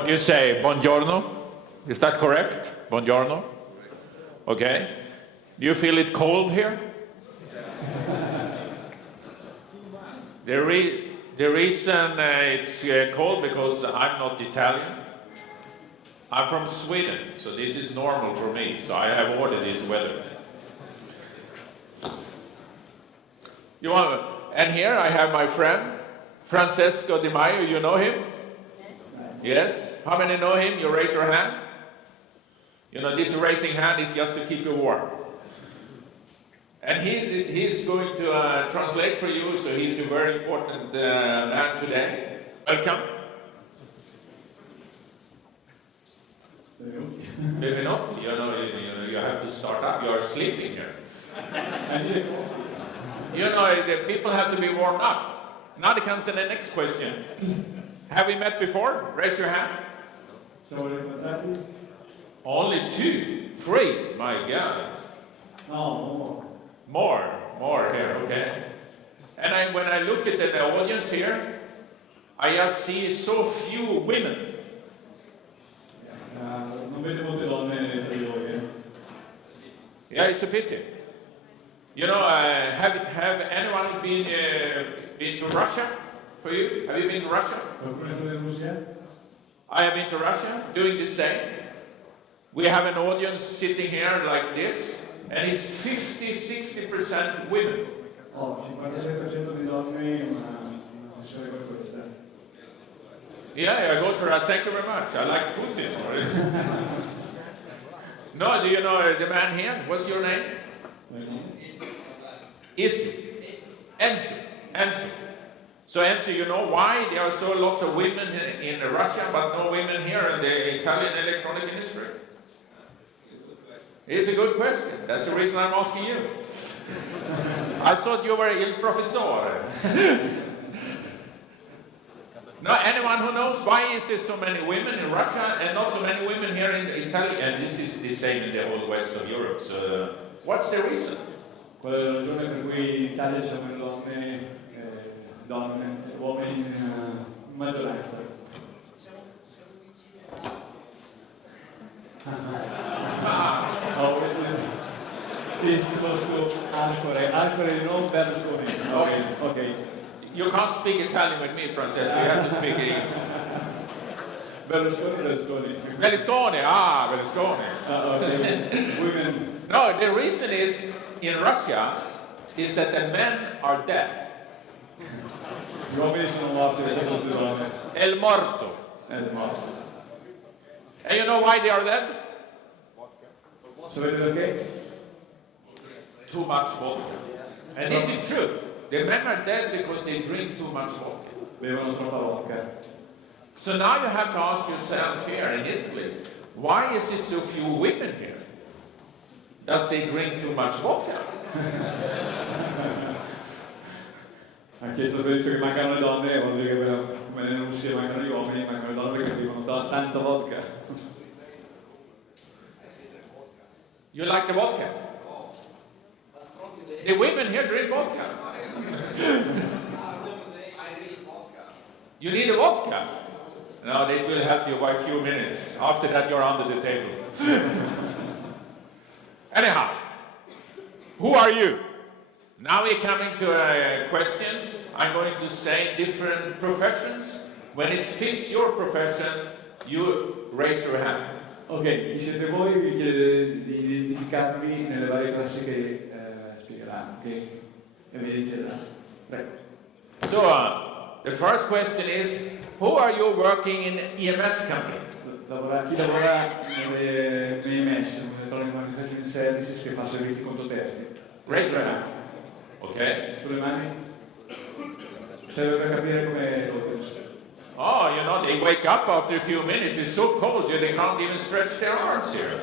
what do you say? Buongiorno? Is that correct? Buongiorno? Okay. Do you feel it cold here? The reason it's cold because I'm not Italian. I'm from Sweden, so this is normal for me. So I have ordered this weather. And here I have my friend, Francesco Di Maio. You know him? Yes? How many know him? You raise your hand. You know, this raising hand is just to keep you warm. And he's going to translate for you, so he's a very important man today. Welcome. Benvenuti. You have to start up. You are sleeping here. The people have to be warmed up. Now it comes to the next question. Have we met before? Raise your hand. Only 2, 3. My God. No, More here, okay. And when I look at the audience here, I just see so few women. non vedo molte donne tra di voi. Yeah, it's a pity. Have anyone been to Russia for you? Have you been to Russia? Qualcuno sono in Russia? I have been to Russia, doing the same. We have an audience sitting here like this, and it's 50-60% women. 56% di donne, una sessione come questa. Yeah, I go to Russia. Thank you very much. I like Putin. No, do you know the man here? What's your name? Enzo. So Enzo, you know why there are so lots of women in Russia, but no women here in the Italian electronic industry? It's a good question. That's the reason I'm asking you. I thought you were il professore. No, anyone who knows why is there so many women in Russia and not so many women here in Italy? And this is the same in the whole west of Europe. So what's the reason? Qual è la ragione per cui in Italia ci sono donne, uomini in maggioranza? Is supposed to Alcuni, non Berlusconi. Okay. You can't speak Italian with me, Francesco. You have to speak English. Berlusconi. Berlusconi. Okay. Women. No, the reason is in Russia is that the men are dead. Gli uomini sono morti perché sono più donne. El morto. And you know why they are dead? Sapete perché? Too much vodka. And this is true. The men are dead because they drink too much vodka. Bevono troppa vodka. So now you have to ask yourself here in Italy, why is it so few women here? Does they drink too much vodka? Anche se visto che mancano le donne, vuol dire che come nelle Russie mancano gli uomini, mancano le donne perché bevono tanta vodka. You like the vodka? The women here drink vodka. You need a vodka? No, they will help you by a few minutes. After that, you're under the table. Anyhow, who are you? Now we're coming to questions. I'm going to say different professions. When it fits your profession, you raise your hand. Ok, chi siete voi? Vi chiede di identificarvi nelle varie classi che spiegherà, ok? E vi inizierà. Prego. So, the first question is, who are you working in EMS company? Chi lavora nelle EMS, Electronic Manufacturing Services, che fa servizi conto terzi? Raise your hand. Ok. Sulle mani? Serve per capire come... Oh, you know, they wake up after a few minutes. It's so cold, they can't even stretch their arms here.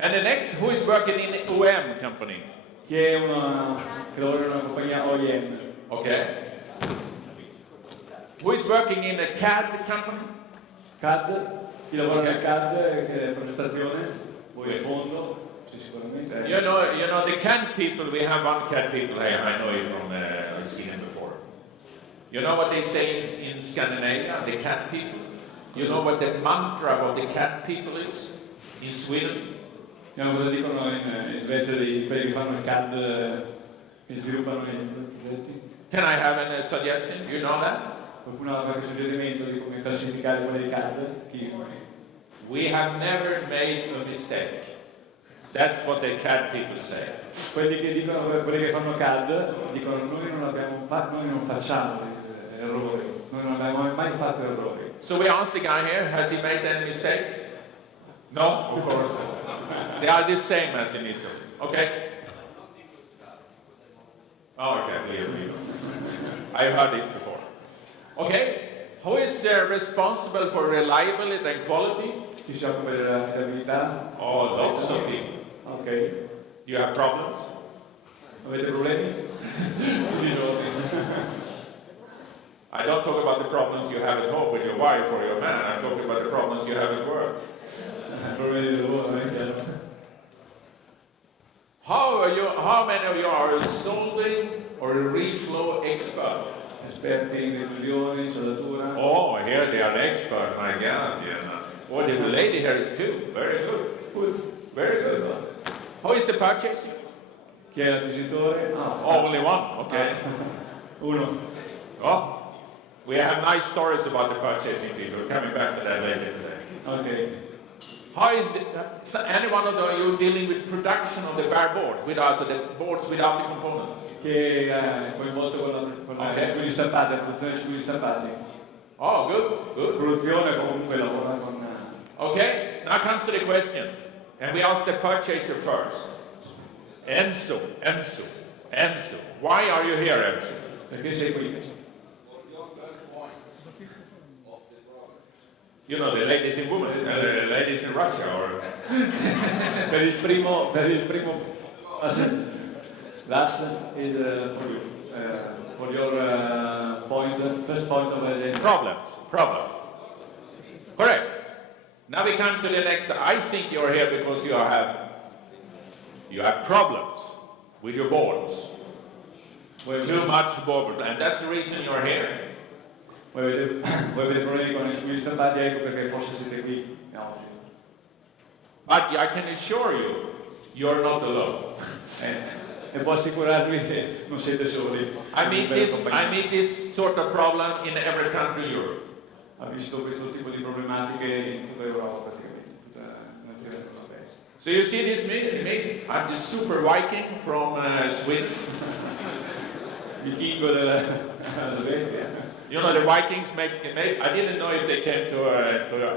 And the next, who is working in OEM company? Chi è che lavora in una compagnia OEM? Okay. Who is working in a CAD company? CAD? Chi lavora nel CAD, che è progettazione? Poi il fondo? Sì, sicuramente. You know, the CAD people, we have one CAD people here. I know you from, I've seen him before. You know what they say in Scandinavia, the CAD people? You know what the mantra of the cat people is in Sweden? Cosa dicono in Svezia di quelli che fanno il CAD, che sviluppano i progetti? Can I have a suggestion? Do you know that? Qualcuno ha qualche suggerimento di come classificare quelli di CAD? We have never made a mistake. That's what the cat people say. Quelli che dicono, quelli che fanno CAD, dicono noi non facciamo errori, noi non abbiamo mai fatto errori. So we asked the guy here, has he made any mistakes? No, of course not. They are the same as the Nito. Okay? Oh, okay, I've heard this before. Okay, who is responsible for reliability and quality? Chi si occupa della fiabilità? Oh, lots of people. Ok. You have problems? Avete problemi? I don't talk about the problems you have at home with your wife or your man. I'm talking about the problems you have at work. Problemi di lavoro, chiaro. How many of you are soldering or reflow expert? Esperti in revisione, saldatura. Oh, here they are expert, my God. Yeah. Oh, the lady here is too. Very good. Very good. Who is the purchaser? Chi è l'acquisitore? Oh, only one. Okay. Uno. Oh, we have nice stories about the purchasing people. We're coming back to that later today. Okay. How is any one of you dealing with production of the bare boards, with us, the boards without the components? Che è coinvolto con la circuiti stampati, la produzione di circuiti stampati. Oh, good. Produzione comunque lavora con... Okay, now comes to the question. And we ask the purchaser first. Enzo. Why are you here, Enzo? Perché sei qui? You know, the ladies in women, the ladies in Russia, or... per il primo Lars is for your first point of identity. Problem. Correct. Now we come to the next. I think you're here because you have problems with your boards. Too much board, and that's the reason you're here. Voi avete problemi con i circuiti stampati, ecco perché forse siete qui oggi. But I can assure you, you're not alone. E può assicurarvi che non siete soli. I meet this sort of problem in every country in Europe. Ha visto questo tipo di problematiche in tutta Europa, praticamente, in tutta la nazione europea. So you see this me? I'm the super Viking from Sweden. Vichingo della Svezia. You know, the Vikings make. I didn't know if they came to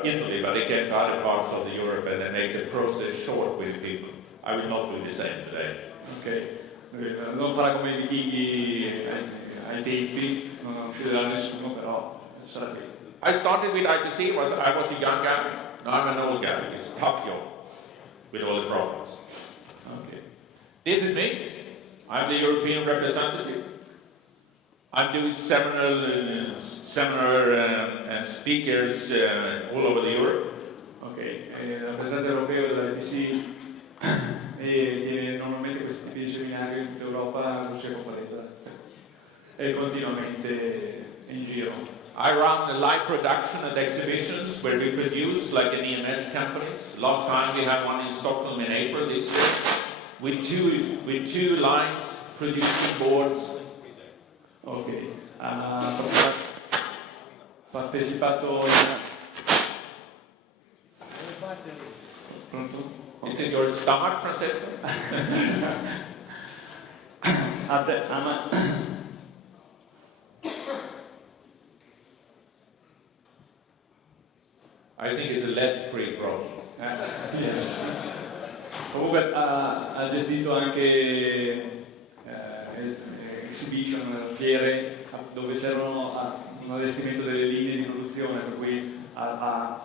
Italy, but they came to other parts of Europe and they make the process short with people. I will not do the same today. Ok. Non farà come i vichinghi ai tempi, non ucciderà nessuno, però sarà qui. I started with IPC, I was a young guy, now I'm an old guy. It's a tough job with all the problems. Okay. This is me. I'm the European representative. I'm doing seminar and speakers all over Europe. Ok, rappresentante europeo dell'IPC e tiene normalmente questi tipi di seminari in tutta Europa, Russia con qualita, e continuamente in giro. I run the live production and exhibitions where we produce like an EMS companies. Last time we had one in Stockholm in April this year with two lines producing boards. Ok, ha partecipato Pronto? Is it your stomach, Francesco? I think it's a lead-free problem. Yes. Comunque ha gestito anche exhibition, fiere, dove c'erano un allestimento delle linee di produzione, per cui ha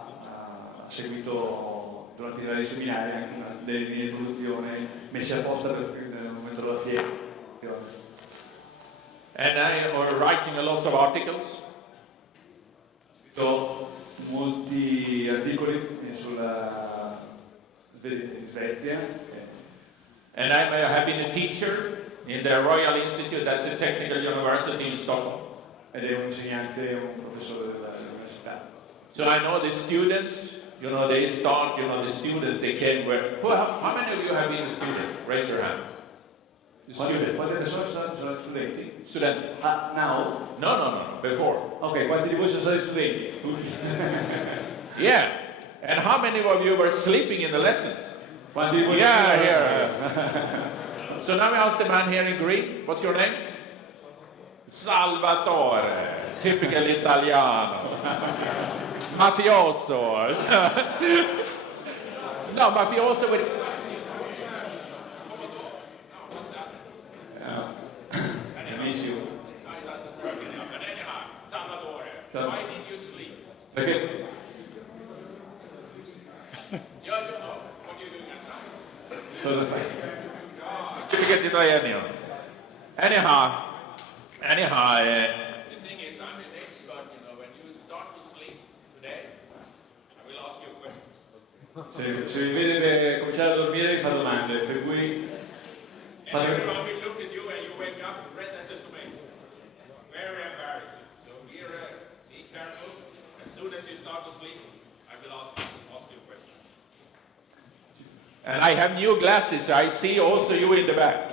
seguito durante i vari seminari anche delle linee di produzione messe apposta nel momento della fiera. And I am writing a lot of articles. Ho scritto molti articoli sulla Svezia. And I have been a teacher in the Royal Institute, that's a technical university in Stockholm. Ed è un insegnante, un professore dell'università. So I know the students, you know, they start, you know, the students, they came where, well, how many of you have been a student? Raise your hand. The student. Quante persone sono studenti? Student. Now? No, before. Ok, quanti di voi sono stati studenti? Yeah. And how many of you were sleeping in the lessons? Quanti di voi Yeah, here. So now we ask the man here in green. What's your name? Salvatore. Typical Italiano. Mafioso. No, mafioso with... Benissimo. Salvatore, why did you sleep? Perché? Io non know. What are you doing at night? Cosa fai? Typical Italiano. Anyhow, the thing is, I'm an expert, you know, when you start to sleep today, I will ask you a question. Se vi vedete cominciare a dormire vi fa domande, per cui... And everyone will look at you and you wake up red as a tomato. Very embarrassing. So be careful. As soon as you start to sleep, I will ask you a question. And I have new glasses, so I see also you in the back.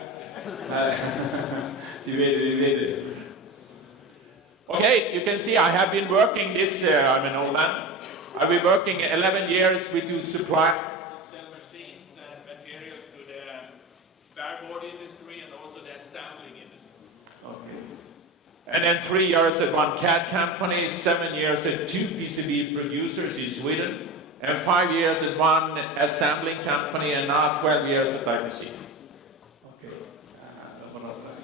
Ti vede. Okay, you can see I have been working this, I'm an old man. I've been working 11 years. We do supply sell machines and materials to the bareboard industry and also the assembling industry. Okay. And then 3 years at one CAD company, 7 years at 2 PCB producers in Sweden, and 5 years at one assembling company, and now 12 years at IPC.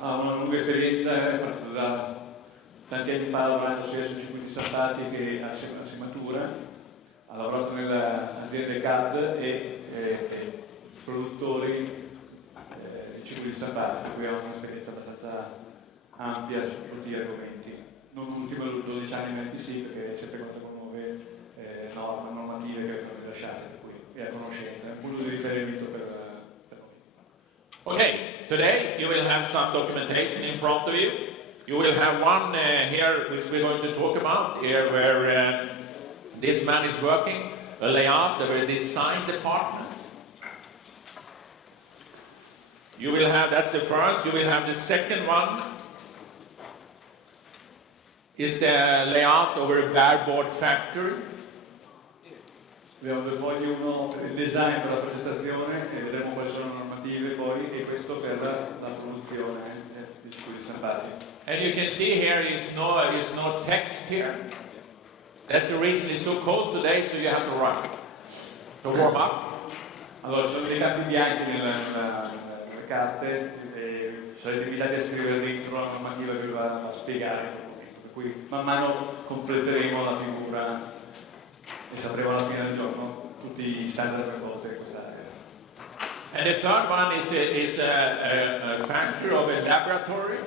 Ha una lunga esperienza, è partito da tanti anni fa lavorando sia su circuiti stampati che a sematura, ha lavorato nelle aziende CAD e produttori di circuiti stampati, per cui ha un'esperienza abbastanza ampia su tutti gli argomenti. Non l'ultimo 12 anni in IPC perché è sempre contato con nuove normative che vengono rilasciate, per cui è a conoscenza, è un punto di riferimento per noi. Okay, today you will have some documentation in front of you. You will have one here which we're going to talk about here where this man is working, a layout of a design department. You will have, that's the first, you will have the second one is the layout of a bareboard factory. Abbiamo due fogli, uno per il design per la presentazione e vedremo quali sono le normative poi e questo per la produzione di circuiti stampati. And you can see here is no text here. That's the reason it's so cold today, so you have to write to warm up. Allora, ci sono dei campi bianchi nelle carte e sarete invitati a scrivere dentro la normativa che vi va a spiegare, per cui man mano completeremo la figura e sapremo alla fine del giorno tutti gli standard per volte quest'area. And the third one is a factory of a laboratory.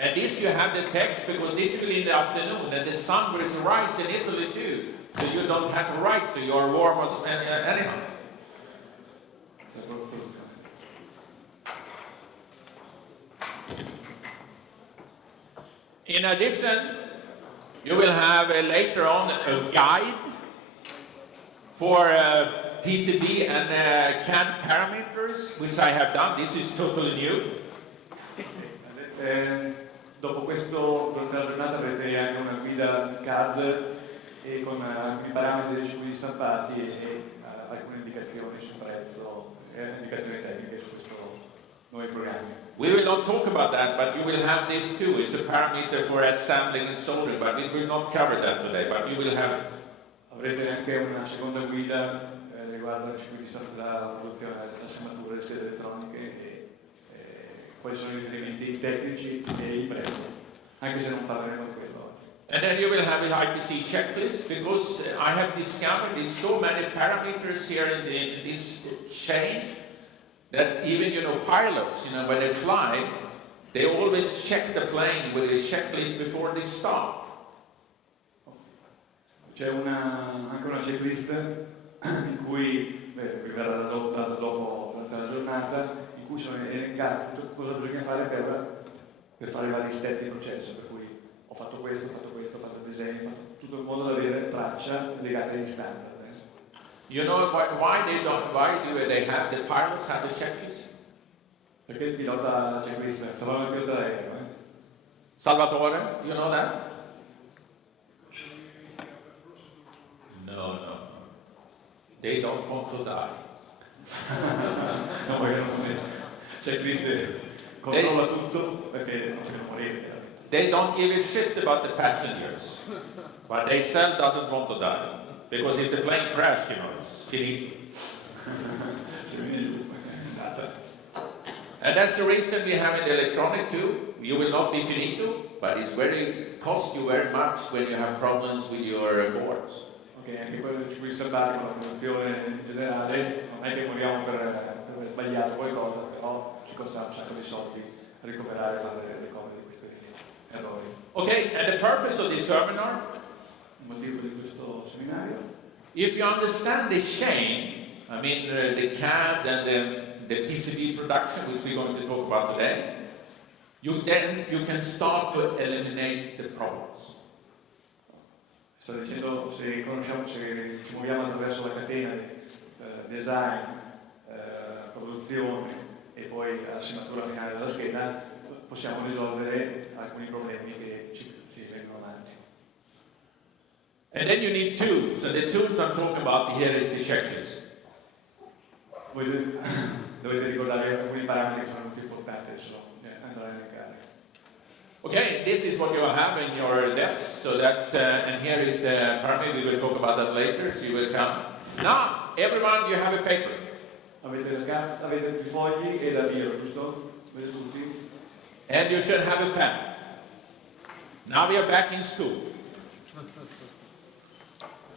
And this you have the text because this will in the afternoon and the sun will rise in Italy too. So you don't have to write, so you're warm anyhow. In addition, you will have later on a guide for PCB and CAD parameters, which I have done. This is totally new. Dopo questo, durante la giornata avrete anche una guida CAD e con alcuni parametri dei circuiti stampati e alcune indicazioni sul prezzo e indicazioni tecniche su questo nuovo programma. We will not talk about that, but you will have this too. It's a parameter for assembling and soldering, but we will not cover that today, but you will have it. Avrete anche una seconda guida riguardo ai circuiti la produzione delle semature delle schede elettroniche e quali sono i riferimenti tecnici e il prezzo, anche se non parleremo di quello. And then you will have an IPC checklist because I have discovered there's so many parameters here in this chain that even pilots, when they fly, they always check the plane with a checklist before they start. C'è anche una checklist in cui vi verrà data dopo durante la giornata, in cui sono elencati cosa bisogna fare per fare i vari step di processo, per cui ho fatto questo, ho fatto il disegno, tutto il modo da avere traccia legate agli standard. You know why do they have the pilots have the checklist? Perché il pilota c'è questo, trovare il pilota aereo. Salvatore, you know that? No. They don't want to die. No, perché non checklist controlla tutto perché non vogliono morire. They don't give a shit about the passengers, but they self doesn't want to die. Because if the plane crashed, it's finito. And that's the reason we have in the electronic too. You will not be finito, but it's cost you very much when you have problems with your boards. Ok, anche quello che ci puoi salvare con la produzione in generale, non è che moriamo per aver sbagliato qualcosa, però ci costa un sacco di soldi recuperare e fare le cose di questi errori. Okay, and the purpose of this seminar, Il motivo di questo seminario, if you understand the chain, I mean the CAD and the PCB production, which we're going to talk about today, you can start to eliminate the problems. sto dicendo, se ci muoviamo attraverso la catena di design, produzione e poi assegnatura finale della scheda, possiamo risolvere alcuni problemi che ci vengono avanti. And then you need tools, and the tools I'm talking about here is the checklist. Voi dovete ricordare alcuni parametri che sono più importanti adesso, andare a elencare. Okay, this is what you have in your desk, so that's, and here is the parameter, we will talk about that later, so you will come. Now, everyone, you have a paper. Avete i fogli e l'avvio, giusto? Avete tutti? And you should have a pen. Now we are back in school.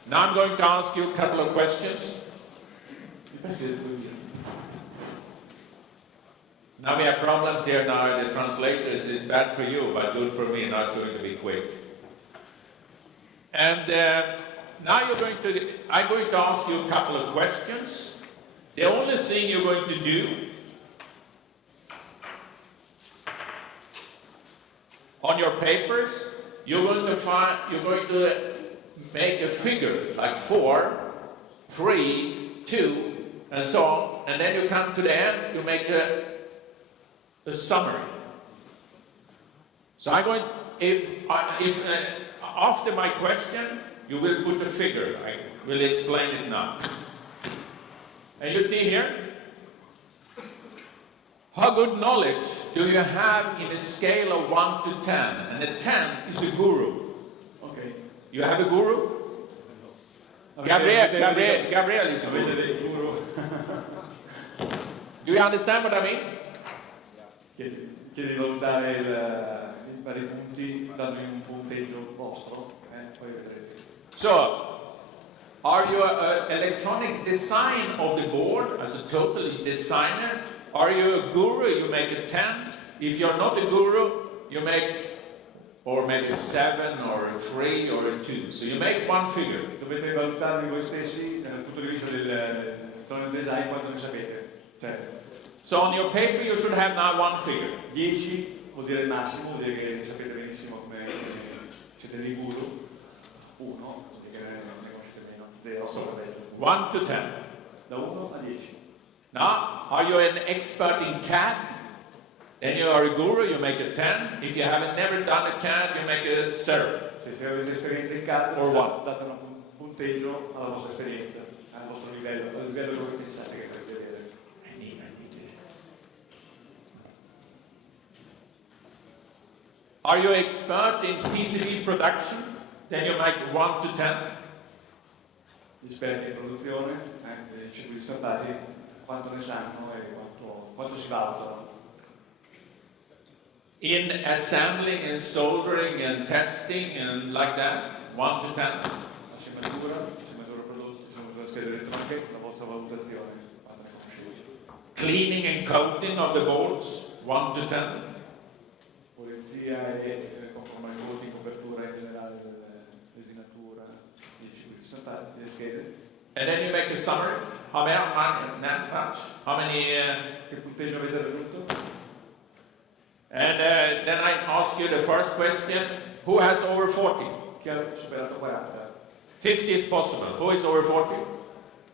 Now I'm going to ask you a couple of questions. Now we have problems here now, the translators is bad for you, but good for me, now it's going to be quick. And now I'm going to ask you a couple of questions. The only thing you're going to do on your papers, you're going to make a figure like 4, 3, 2, and so on, and then you come to the end, you make a summary. So I'm going, after my question, you will put a figure. I will explain it now. And you see here, how good knowledge do you have in a scale of 1 to 10? And a 10 is a guru. Okay. You have a guru? Gabriel is a guru. Do you understand what I mean? Chiedi di valutare i vari punti dando un punteggio vostro, poi vedrete. So, are you an electronic design of the board as a totally designer? Are you a guru? You make a 10. If you're not a guru, you make or maybe a 7 or a 3 or a 2. So you make one figure. Dovete valutarvi voi stessi dal punto di vista del design quanto ne sapete. Cioè, so on your paper you should have now one figure. 10 vuol dire il massimo, vuol dire che sapete benissimo come siete dei guru. 1, vuol dire che non ne conoscete meno. 0, so 1 to 10. Da 1 a 10. Now, are you an expert in CAD? Then you are a guru, you make a 10. If you haven't never done a CAD, you make a 0. Se avete esperienza in CAD, date un punteggio alla vostra esperienza, al vostro livello, al livello dove pensate che dovete avere. Are you expert in PCB production? Then you make 1 to 10. Gli esperti in produzione, i circuiti stampati, quanto ne sanno e quanto si valutano. In assembling and soldering and testing and like that, 1 to 10. Assemblatura prodotti, assemblatura schede elettroniche, la vostra valutazione, quando ne conoscete. Cleaning and coating of the boards, 1 to 10. Polizia e conformare i voti, copertura in generale, resinatura, i circuiti stampati, le schede. And then you make a summary. How many che punteggio avete raggiunto? And then I ask you the first question, who has over 40? Chi ha superato 40? 50 is possible. Who is over 40?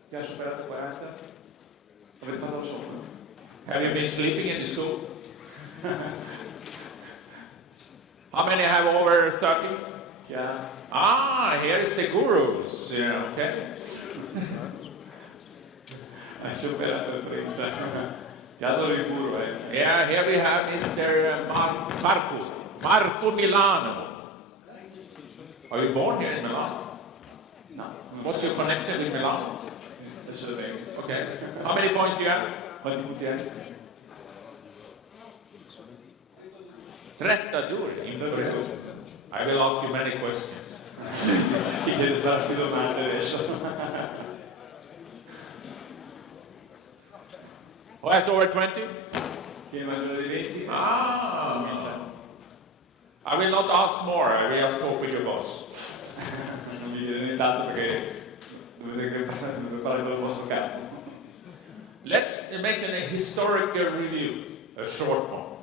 Chi ha superato 40? Avete fatto il sonno? Have you been sleeping in the school? How many have over 30? Chi ha? Ah, here is the gurus. Yeah, okay. Hai superato il 30. Ti adoro il guru, Yeah, here we have Mr. Marco Milano. Are you born here in Milan? No. What's your connection with Milan? Adesso lo vengo. Okay. How many points do you have? Quanti punti hai? 32. Impressive. I will ask you many questions. Ti chiedo esatti domande adesso. Who has over 20? Chi è maggiore di 20? Ah. I will not ask more. I will just talk with your boss. Non vi chiedete tanto perché dovete fare con il vostro capo. Let's make a historical review, a short one.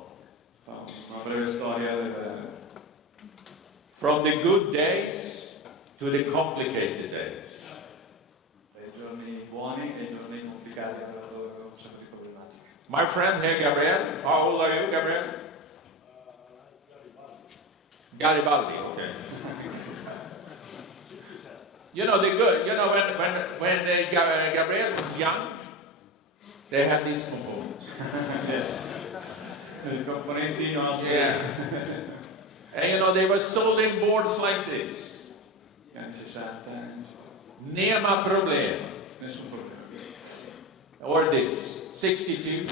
Una breve storia From the good days to the complicated days. dei giorni buoni e i giorni complicati dove avevo un sacco di problematiche. My friend here, Gabriel. How old are you, Gabriel? Garibaldi, okay. You know, the good, you know, when Gabriel was young, they had these components. Yes. I componenti nostri. Yeah. And you know, they were soldering boards like this. Anni 60. Nema Problemi. Nessun problema. Or this, 62.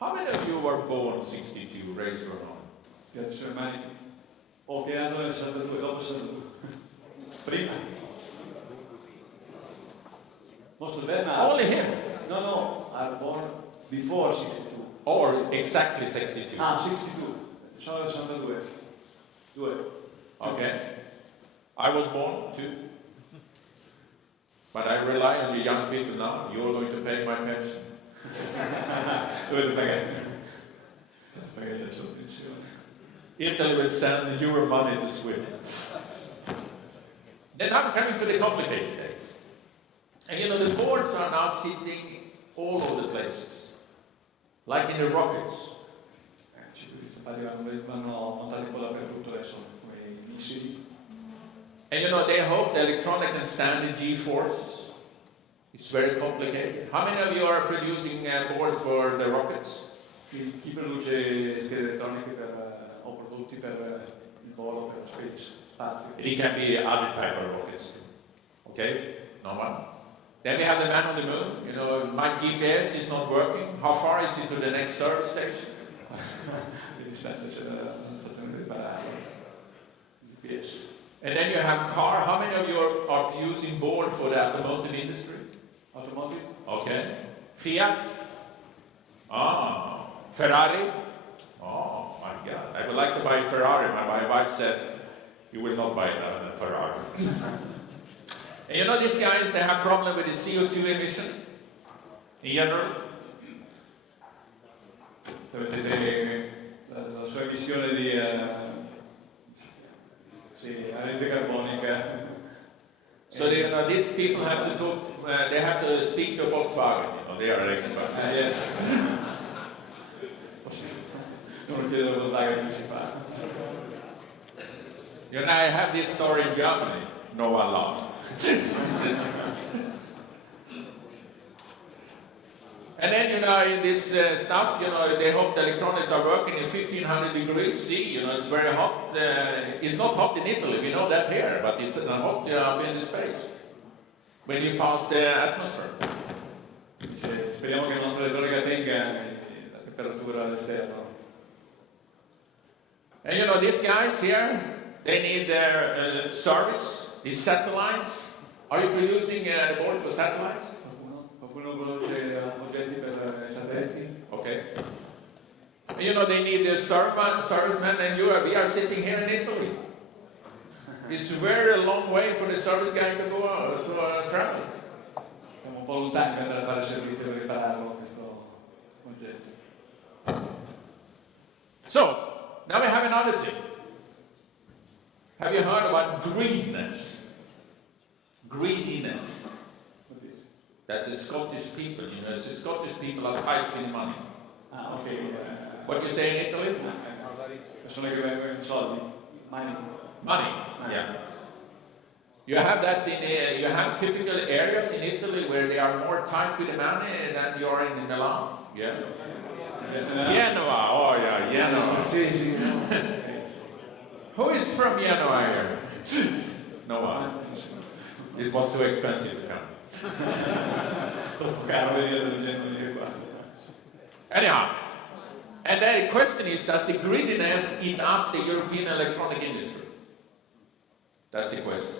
How many of you were born 62? Raise your hand. Piazza sulle mani. O che anno del 62, dopo il 62. Prima. Most of them are. Only him. No, I was born before 62. Or exactly 62. Ah, 62. Sono del 62. 2. Okay. I was born too. But I rely on you young people now. You're going to pay my pension. Dovete pagare. Pagare la sua pensione. Italy will send your money to Sweden. Then I'm coming to the complicated days. And you know, the boards are now sitting all over the places. Like in the rockets. Infatti vanno montati un po' dappertutto adesso, come i missili. And you know, they hope the electronic can stand the G-forces. It's very complicated. How many of you are producing boards for the rockets? Chi produce schede elettroniche o prodotti per il volo, per lo spazio? It can be other type of rockets. Okay? No one? Then we have the man on the moon. You know, my GPS is not working. How far is it to the next service station? Di distanza c'è la stazione di parare. GPS. And then you have car. How many of you are using board for the automotive industry? Automotive? Okay. Fiat? Ah. Ferrari? Oh my God. I would like to buy a Ferrari. My wife said, you will not buy a Ferrari. And you know these guys, they have problem with the CO2 emission in general. Vedete la sua emissione di anidride carbonica. So you know, these people have to talk, they have to speak to Volkswagen. You know, they are experts. Yes. Non chiedo a Volkswagen come si fa. You know, I have this story in Germany. No one laughed. And then, you know, in this stuff, you know, they hope the electronics are working in 1500 degrees C. You know, it's very hot. It's not hot in Italy, we know that here, but it's hot up in the space when you pass the atmosphere. Speriamo che il nostro elettronica tenga la temperatura all'esterno. And you know, these guys here, they need their service, these satellites. Are you producing the board for satellites? Qualcuno conosce oggetti per i satelliti? Okay. And you know, they need a serviceman, and we are sitting here in Italy. It's a very long way for the service guy to go to travel. Siamo un po' lontani per andare a fare il servizio per ripararlo, questo oggetto. So, now we have another thing. Have you heard about greediness? Greediness. That the Scottish people, you know, the Scottish people are tight with money. Ah, ok. What you say in Italy? Persone che vengono in soldi. Money. Money. Yeah. You have that in you have typical areas in Italy where they are more tight with the money than you are in Milan. Yeah. Genoa. Oh yeah, Genoa. Who is from Genoa here? No one. This was too expensive to come. Anyhow, and the question is, does the greediness eat up the European electronic industry? That's the question.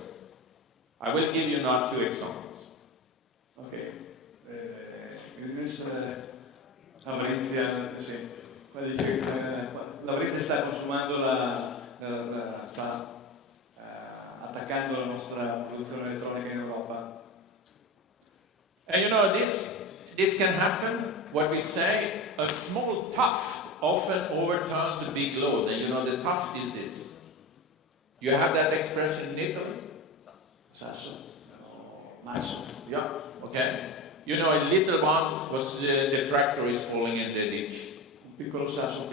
I will give you now 2 examples. Ok. L'avarizia, ad esempio. L'avarizia sta consumando sta attaccando la nostra produzione elettronica in Europa. And you know, this can happen. What we say, a small tuft often overturns a big load. And you know, the tuft is this. You have that expression in Italy? Sasso. Masso. Yeah, okay. You know, a little one was the tractor is falling in the ditch. Un piccolo sasso, un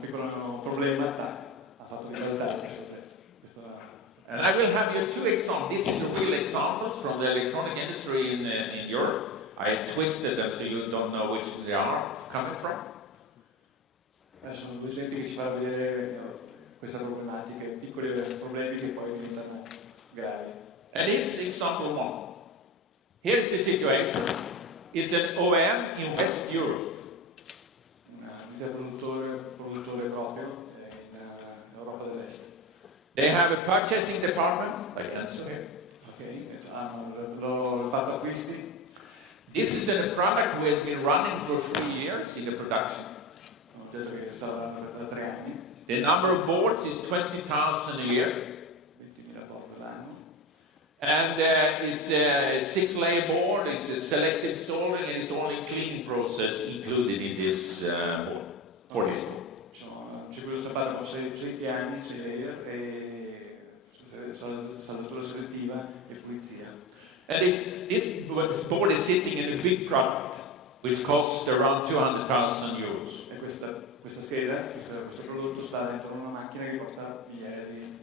piccolo problema ha fatto ribaltare. And I will have you 2 examples. This is real examples from the electronic industry in Europe. I twisted them so you don't know which they are coming from. Sono 2 esempi che ci fanno vedere questa problematica, piccoli problemi che poi diventano gravi. And it's example 1. Here's the situation. It's an OEM in West Europe. Un produttore proprio in Europa dell'Est. They have a purchasing department, like Enzo here. Okay. Hanno il loro reparto acquisti. This is a product who has been running for 3 years in the production. Ho detto che sta da 3 anni. The number of boards is 20,000 a year. 20.000 board all'anno. And it's a 6-layer board, it's a selective soldering, and it's only cleaning process included in this board, for this board. C'è quello stampato con 6 piani, 6 layer e saldatura selettiva e pulizia. And this board is sitting in a big product, which costs around 200,000 euros. E questa scheda, questo prodotto sta dentro una macchina che costa migliaia di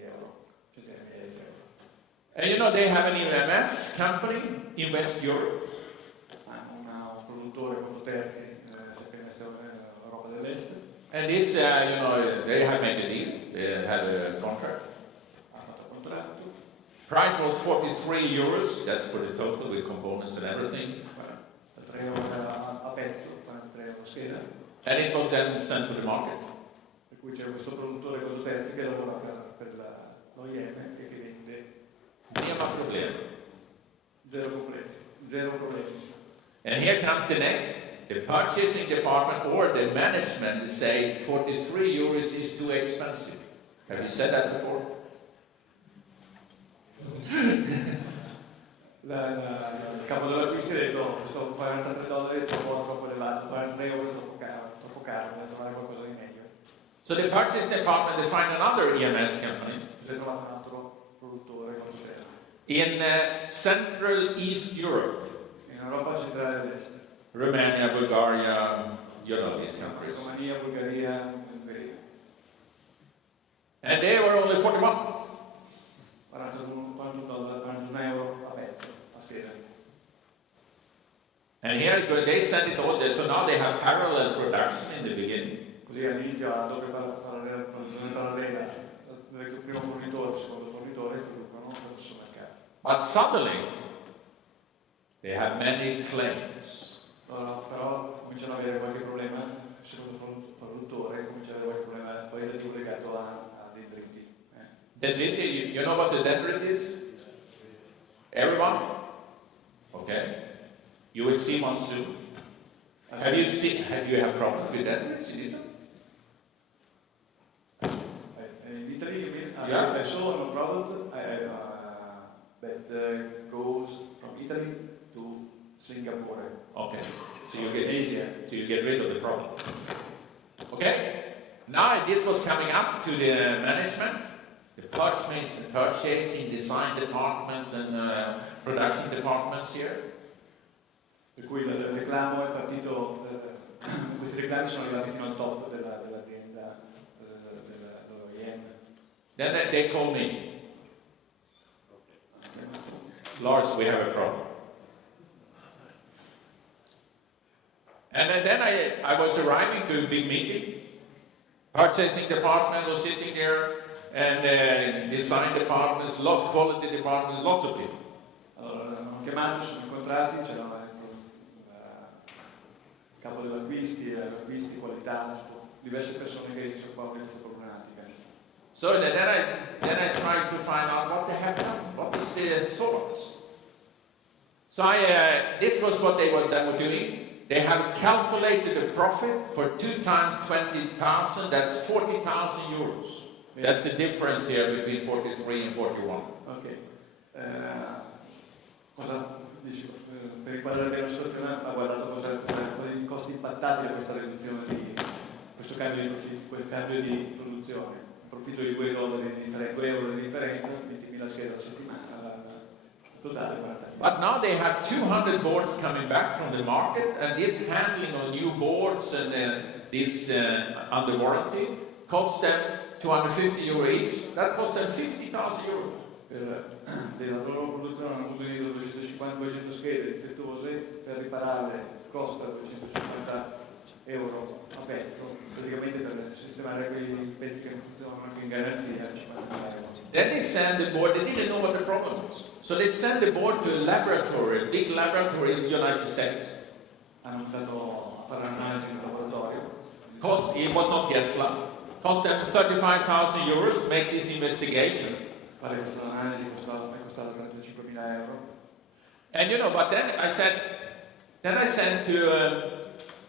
euro. Migliaia di euro. And you know, they have an EMS company in West Europe. Un produttore conto terzi, sempre in Europa dell'Est. And this, you know, they have made a deal, they have a contract. Price was 43 euros, that's for the total with components and everything. 3 euro a pezzo, 3 euro scheda. And it was then sent to the market. Per cui c'è questo produttore conto terzi che lavora per l'OIM e che vende. Nema problem. Zero problemi. And here comes the next. The purchasing department or the management say 43 euros is too expensive. Have you said that before? Il capo dell'acquisto ha detto questo $43 è troppo elevato, 43 euro è troppo caro, bisogna trovare qualcosa di meglio. So the purchasing department, they find another EMS company. Si è trovato un altro produttore con terzi. In Central East Europe. In Europa centrale ed est. Romania, Bulgaria, you know these countries. Romania, Bulgaria, Ungheria. And they were only 41. €41 a pezzo, a scheda. And here they send it all there, so now they have parallel production in the beginning. Così all'inizio ha doppia produzione parallela, il primo fornitore, il secondo fornitore producono nello stesso mercato. But suddenly, they have many claims. Però cominciano ad avere qualche problema, il secondo produttore comincia ad avere qualche problema, poi è più legato a dei diritti. Dendrite, you know what the dendrite is? Everyone? Okay. You will see one soon. Have you have problems with dendrites in Italy? In Italy, Yeah. I saw a product that goes from Italy to Singapore. Okay. So you Asia. get rid of the problem. Okay? Now this was coming up to the management, the purchasing, design departments and production departments here. Per cui il reclamo è partito, questi reclami sono arrivati fino al top dell'azienda dell'OEM. Then they call me. Lars, we have a problem. And then I was arriving to a big meeting. Purchasing department was sitting there, and design departments, lots, quality department, lots of people. Allora, hanno chiamato, sono incontrati, c'era il capo dell'acquisti, qualità, diverse persone che si occupavano di questa problematica. So then I tried to find out what they have done, what is the source. So this was what they were doing. They have calculated the profit for 2 times 20,000, that's 40,000 euros. That's the difference here between 43 and 41. Ok. Cosa dicevo? Per inquadrare la situazione ha guardato quali costi impattati da questa riduzione di questo cambio di profitto, quel cambio di produzione. Un profitto di 2 dollari di differenza, 2 euro di differenza, 20.000 schede alla settimana, totale 40. But now they have 200 boards coming back from the market, and this handling of new boards and this under warranty costs them 250 euro each. That costs them 50,000 euros. Della loro produzione hanno avuto dietro 250-200 schede difettose, per ripararle costa 250 euro a pezzo, praticamente per sistemare quei pezzi che non funzionano anche in garanzia 50 euro. Then they send the board, they didn't know what the problem was. So they send the board to a laboratory, a big laboratory in the United States. Hanno andato a fare un'analisi in un laboratorio. It was not GEST Lab. Cost them 35,000 euros to make this investigation. Fare questa analisi è costato 35.000 euro. And you know, but then I said to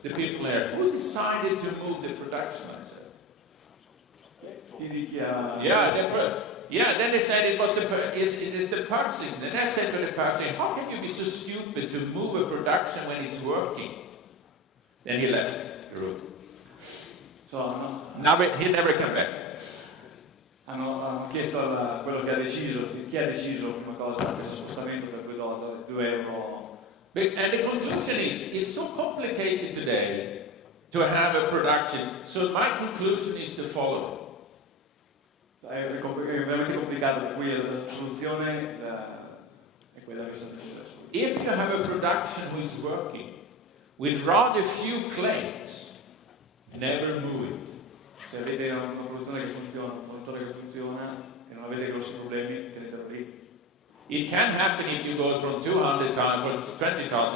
the people here, who decided to move the production? I said. Yeah, then they said it is the purchasing. Then I said to the purchasing, how can you be so stupid to move a production when it's working? Then he left the room. He never came back. Hanno chiesto a quello che ha deciso, chi ha deciso prima cosa questo spostamento per 2 euro. And the conclusion is, it's so complicated today to have a production. So my conclusion is the following. È veramente complicato, per cui la soluzione è quella che sta succedendo. If you have a production who is working with rather few claims, never move it. Se avete una produzione che funziona, un fornitore che funziona e non avete grossi problemi, tenetelo lì. It can happen if you go from 20,000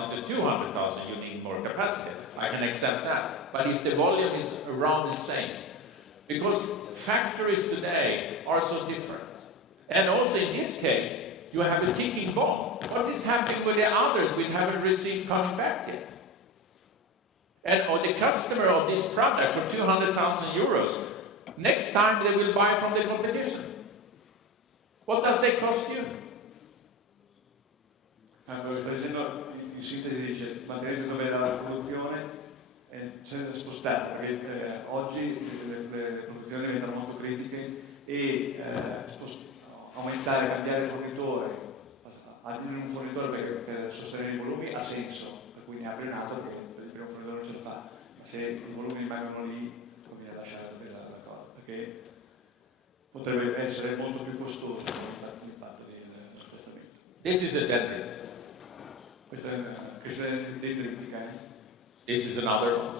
to 200,000, you need more capacity. I can accept that. But if the volume is around the same, because factories today are so different. And also in this case, you have a ticking bomb. What is happening with the others we haven't received coming back yet? And or the customer of this product for 200,000 euros, next time they will buy from the competition. What does they cost you? Quello che sta dicendo in sintesi dice mantenere dove la produzione senza spostare, perché oggi le produzioni diventano molto critiche e aumentare, cambiare fornitore in un fornitore per sostenere i volumi ha senso, per cui ne apri un altro perché il primo fornitore non ce lo fa, ma se i volumi rimangono lì conviene lasciare la cosa, perché potrebbe essere molto più costoso l'impatto del spostamento. This is a dead. Questa è una questione detrittica. This is another one.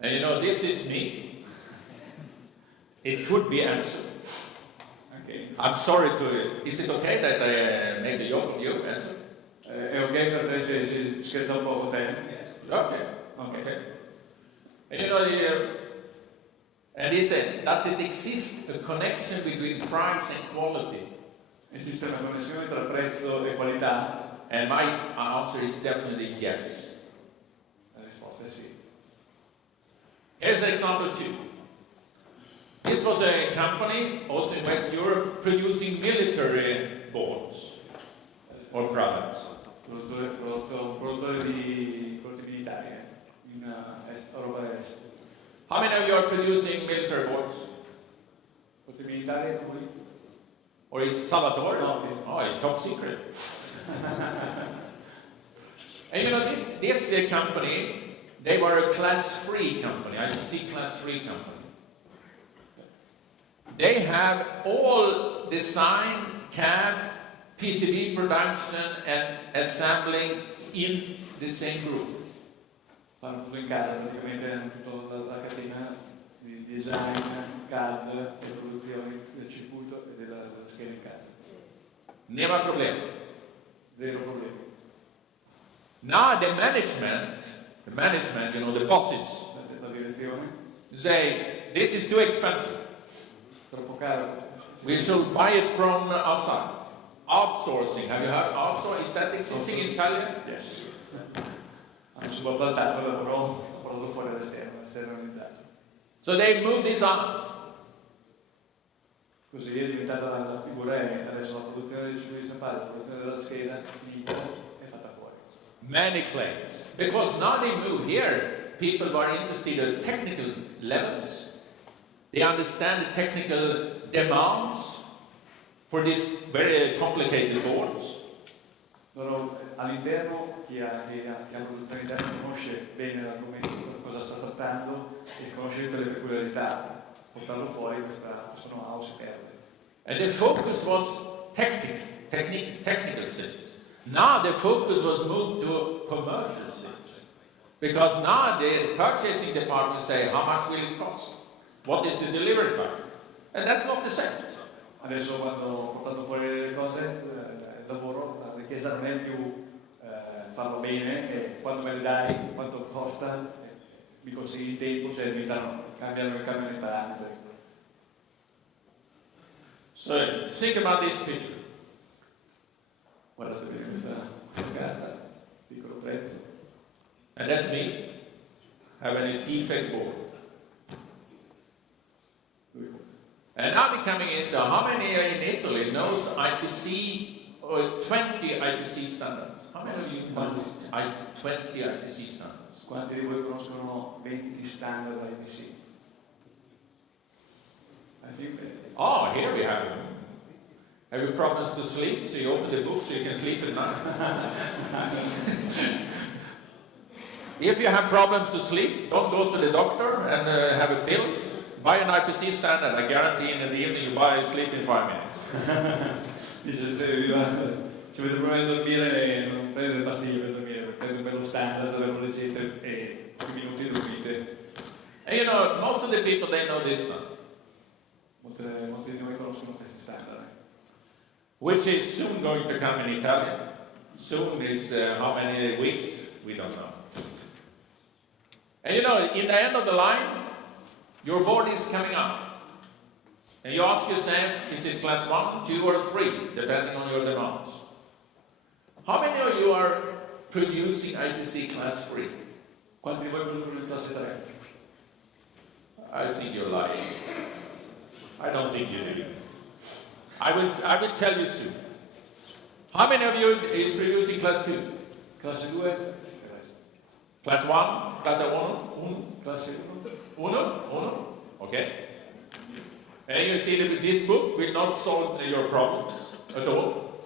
And you know, this is me. It could be answered. Okay. I'm sorry to. Is it okay that I made the yoke of you answer? È ok per te se scherza un po' con te? Okay. And you know, and he said, does it exist a connection between price and quality? Esiste una connessione tra prezzo e qualità? And my answer is definitely yes. La risposta è sì. Here's an example two. This was a company, also in West Europe, producing military boards or products. Produttore di prodotti militari in Europa Est. How many of you are producing military boards? Potemi aiutare lui? Or is Salvatore? No. Oh, it's top secret. And you know, this company, they were a class 3 company, IPC class 3 company. They have all design, CAD, PCB production and assembling in the same group. Fanno tutto in casa, praticamente hanno tutta la catena di design, CAD, della produzione, del circuito e della scheda in casa. Never problem. Zero problemi. Now the management, you know, the bosses, La direzione, say, this is too expensive. troppo caro. We should buy it from outside. Outsourcing. Have you heard outsourcing? Is that existing in Italy? Yes. Hanno subappaltato il lavoro, portato fuori all'esterno, esternalizzato. So they moved this out. Così è diventata la figura E, adesso la produzione del circuito di stampare, la produzione della scheda finita è fatta fuori. Many claims. Because now they move here, people who are interested in technical levels. They understand the technical demands for these very complicated boards. Loro all'interno, chi ha produzione interna conosce bene l'argomento, cosa sta trattando e conosce tutte le peculiarità. Portarlo fuori, questo know-how si perde. And the focus was technical things. Now the focus was moved to commercial things. Because now the purchasing department say, how much will it cost? What is the delivery time? And that's not the same. Adesso quando portando fuori le cose, il lavoro, la richiesta non è più farlo bene, e quando me le dai, quanto costa, mi consigli il tempo, cioè cambiano i parametri. So think about this picture. Guardate bene questa carta, piccolo prezzo. And that's me having a defect board. And now we're coming into how many in Italy knows IPC or 20 IPC standards? How many of you know 20 IPC standards? Quanti di voi conoscono 20 standard IPC? I think Oh, here we have them. Have you problems to sleep? So you open the book so you can sleep at night. If you have problems to sleep, don't go to the doctor and have a pills. Buy an IPC standard. I guarantee in the evening you buy sleep in 5 minutes. Dice, se avete problemi a dormire, non prendete pastiglie per dormire, prendete un bello standard dove lo leggete e in minuti dormite. And you know, most of the people, they know this one. Molti di noi conoscono questi standard. Which is soon going to come in Italy. Soon is how many weeks? We don't know. And you know, in the end of the line, your board is coming out. And you ask yourself, is it class 1, 2 or 3, depending on your demands. How many of you are producing IPC class 3? Quanti di voi producono il classe 3? I think you're lying. I don't think you do. I will tell you soon. How many of you is producing class 2? Classe 2? Class 1? Class 1? Classe 1? Uno? Okay. And you see that this book will not solve your problems at all.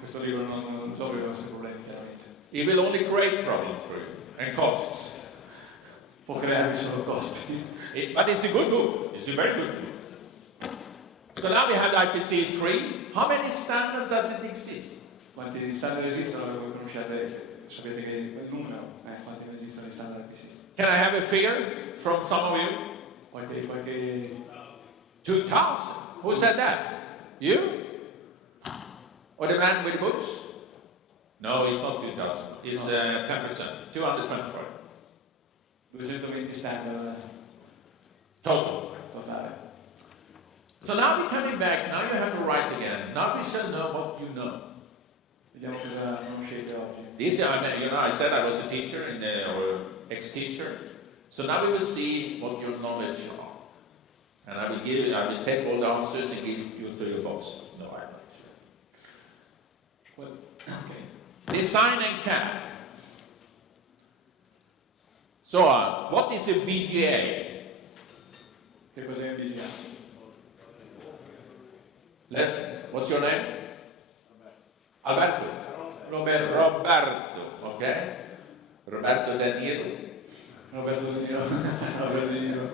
Questo libro non risolve i nostri problemi, chiaramente. It will only create problems for you and costs. Può crearvi solo costi. But it's a good book. It's a very good book. So now we have the IPC 3. How many standards does it exist? Quanti standard esistono? Voi conosciate, sapete che il numero, quanti ne esistono di standard IPC? Can I have a figure from some of you? Qualche 2,000. Who said that? You? Or the man with the books? No, it's not 2,000. It's 10%. 224. 220 standard Total. totale. So now we're coming back. Now you have to write again. Now we shall know what you know. Vediamo cosa conoscete oggi. This, I said I was a teacher or ex-teacher. So now we will see what your knowledge are. And I will take all the answers and give you to your boss. No, I'm not sure. Okay. Design and CAD. So, what is a BGA? Che cos'è il BGA? What's your name? Alberto. Roberto. Okay. Roberto De Niro. Roberto De Niro. Roberto De Niro.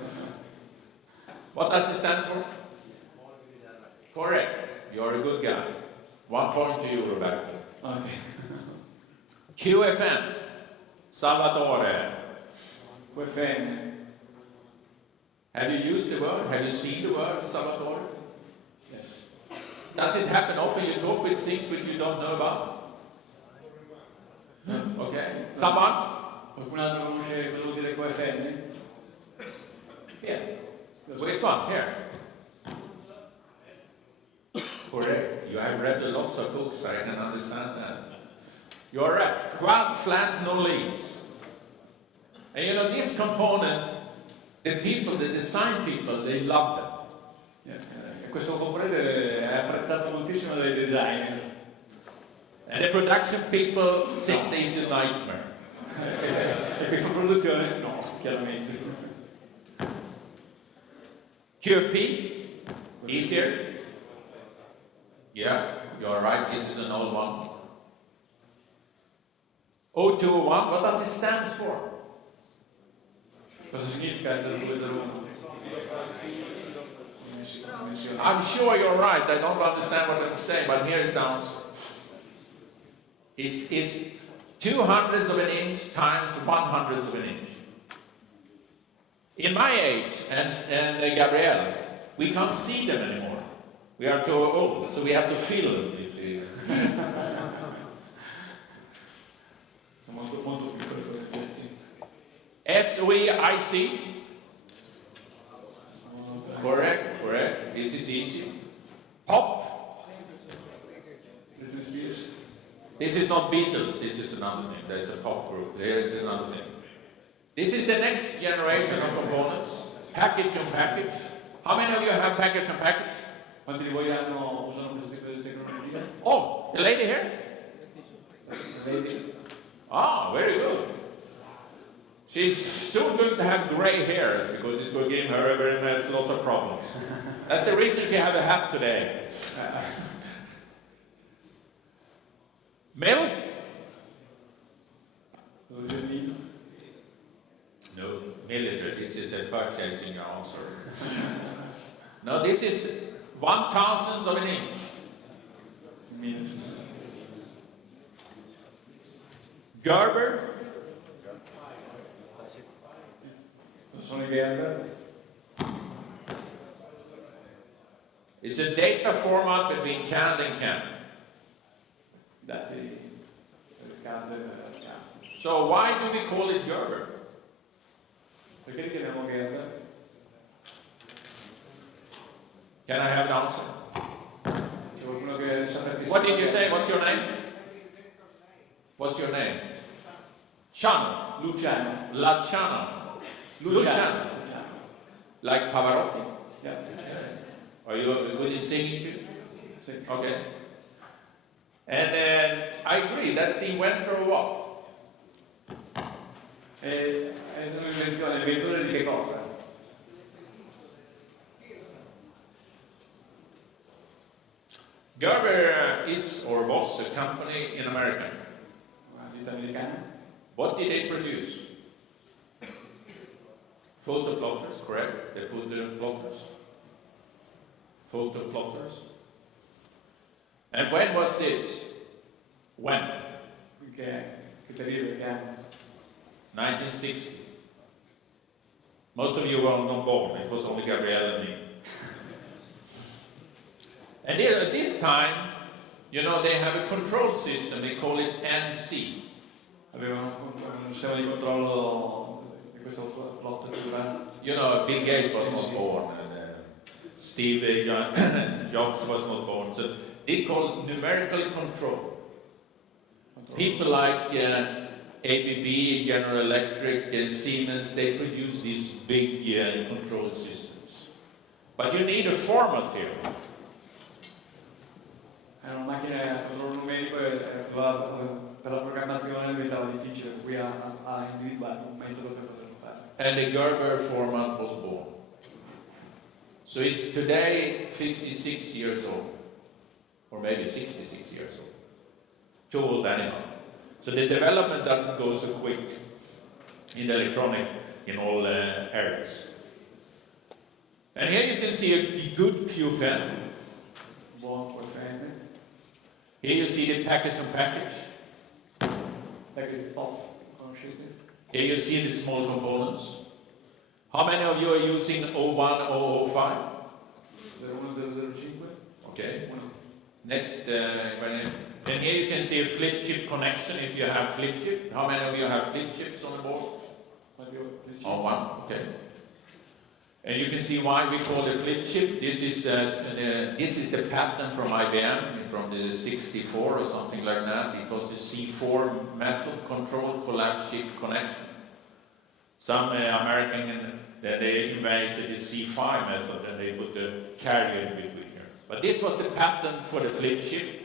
What does it stand for? Correct. You're a good guy. 1 point to you, Roberto. Okay. QFN. Salvatore. QFN. Have you used the word? Have you seen the word, Salvatore? Yes. Does it happen often you talk with things which you don't know about? Okay. Someone? Qualcun altro conosce cosa vuol dire QFN? Yeah. Which one? Here. Correct. You have read lots of books, I can understand that. You're right. Quad, flat, no leaves. And you know, this component, the people, the design people, they love them. Questo componente è apprezzato moltissimo dai designer. And the production people think this is a nightmare. E qui fa produzione? No, chiaramente. QFP, easier. Yeah, you're right, this is an old one. 0201, what does it stand for? Cosa significa il 0201? I'm sure you're right, I don't understand what I'm saying, but here is the answer. It's 2/100 of an inch times 1/100 of an inch. In my age, and Gabrielle, we can't see them anymore. We are too old, so we have to feel them. Molto piccoli per oggetti. SOEIC. Correct. This is easy. Pop. This is not Beatles, this is another thing. There's a pop group. There is another thing. This is the next generation of components. Package on package. How many of you have package on package? Quanti di voi usano questo tipo di tecnologia? Oh, the lady here? Vedi? Ah, very good. She's soon going to have gray hair because it's going to give her very much lots of problems. That's the reason she have a hat today. Mill? No, military. This is the purchasing answer. No, this is 1/1000th of an inch. Gerber? Sono i Gerber. It's a data format between CAD and CAM. Dati CAD e CAM. So why do we call it Gerber? Perché li chiamiamo Gerber? Can I have an answer? C'è qualcuno che sa What did you say? What's your name? What's your name? Chan. Luciano. Luciano. Like Pavarotti? Yeah. Are you good in singing too? Sì. Okay. And I agree, that's the inventor of what? È un'invenzione, l'inventore di che cosa? Gerber is or was a company in America. Una ditta americana. What did they produce? Photo plotters, correct? They put the plotters. Photo plotters. And when was this? When? Che periodo, che anno? 1960. Most of you were not born, it was only Gabrielle and me. And at this time, you know, they have a control system, they call it NC. Avevano un sistema di controllo di questo plottatore. You know, Bill Gates was not born, and Steve Jobs was not born. So they call numerical control. People like ABB, General Electric, Siemens, they produce these big control systems. But you need a format here. È una macchina a controllo numerico e per la programmazione diventava difficile, per cui ha individuato un metodo per poterlo fare. And the Gerber format was born. So it's today 56 years old. or maybe 66 years old. Too old anyhow. So the development doesn't go so quick in the electronic in all areas. And here you can see a good QFN. Here you see the package on package. Here you see the small components. How many of you are using 01, 005? Okay. Next, and here you can see a flip chip connection if you have flip chip. How many of you have flip chips on the board? Oh, one, okay. And you can see why we call it flip chip. This is the patent from IBM from the 64 or something like that. It was the C4 method, control collapse chip connection. Some American, they invented the C5 method and they put the carrier in between here. But this was the patent for the flip chip,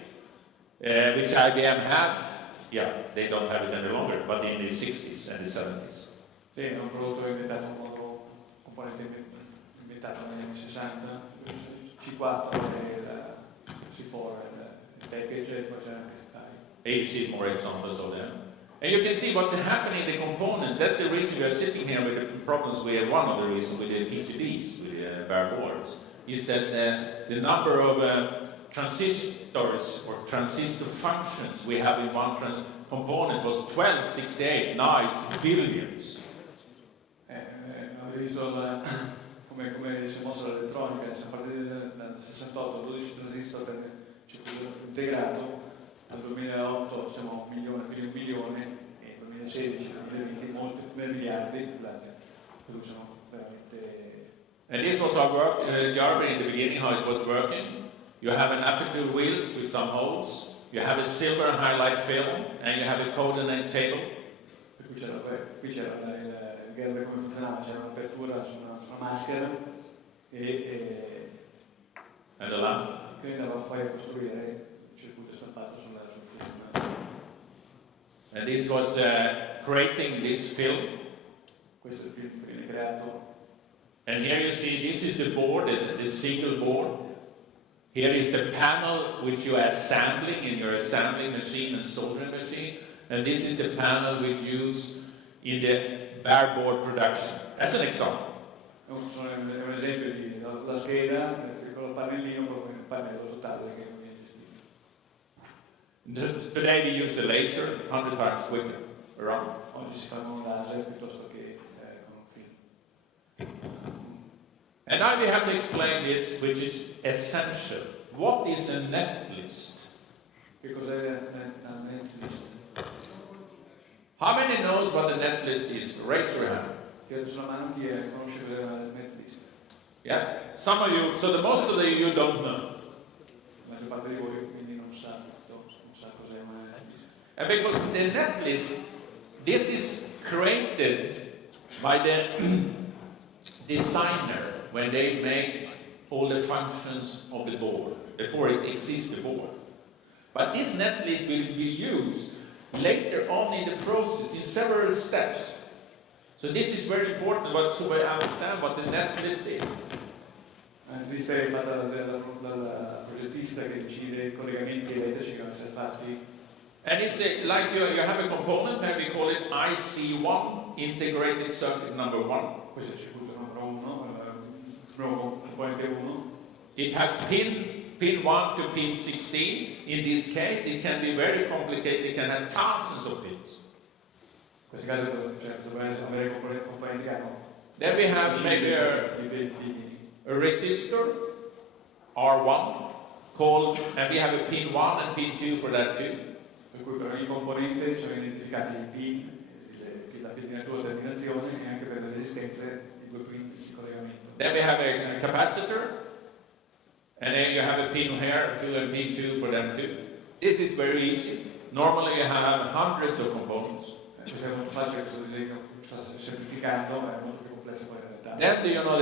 which IBM had. Yeah, they don't have it any longer, but in the 60s and the 70s. Sì, è un prodotto inventato in modo componente inventato negli anni 60, C4 e la C4 il package e poi c'era anche Sky. You see more examples of them. And you can see what's happening in the components. That's the reason we are sitting here with the problems we had. One of the reasons with the PCBs, with the bare boards, is that the number of transistors or transistor functions we have in one component was 1268. Now it's billions. Avete visto come si è mossa l'elettronica, a partire dal 68, 12 transistor per circuito integrato, dal 2008 siamo un milione, e nel 2016, nel 2020 molti miliardi, producono veramente. And this was our work, Garber in the beginning, how it was working. You have an aperture wheels with some holes, you have a silver highlight film, and you have a coordinate table. Qui c'era il Gerber come funzionava, c'era un'apertura su una maschera e the lamp. che andava poi a costruire il circuito stampato sul film. And this was creating this film. Questo è il film che viene creato. And here you see, this is the board, the single board. Here is the panel which you are assembling in your assembling machine and soldering machine. And this is the panel we use in the bare board production. That's an example. È un esempio di la scheda con il pannellino proprio il pannello totale che viene gestito. Today we use a laser 100 times quicker around. Oggi si fa con un laser piuttosto che con un film. And now we have to explain this, which is essential. What is a net list? Che cos'è la net list? How many knows what a net list is? Raise your hand. Chiedo sulla mano chi conosce cos'è la net list. Yeah, some of you. So the most of you don't know. La maggior parte di voi quindi non sa cos'è una net list. And because the net list, this is created by the designer when they make all the functions of the board before it exists the board. But this net list will be used later on in the process in several steps. So this is very important so we understand what the net list is. La lista è fatta dal progettista che decide i collegamenti elettrici che devono essere fatti. And it's like you have a component and we call it IC1, Integrated Circuit number 1. Questo è il circuito numero 1, il primo componente 1. It has pin 1 to pin 16. In this case, it can be very complicated. It can have thousands of pins. In questo caso dovrebbe avere componenti che hanno. Then we have maybe a resistor, R1, called, and we have a pin 1 and pin 2 for that too. Per cui per ogni componente sono identificati i pin, la pinatura di terminazione e anche per le resistenze i due pin di collegamento. Then we have a capacitor, and then you have a pin here, 2 and pin 2 for them too. This is very easy. Normally you have hundreds of components. Questo è molto facile, questo disegno sta semplificando, ma è molto più complesso poi in realtà. Then you know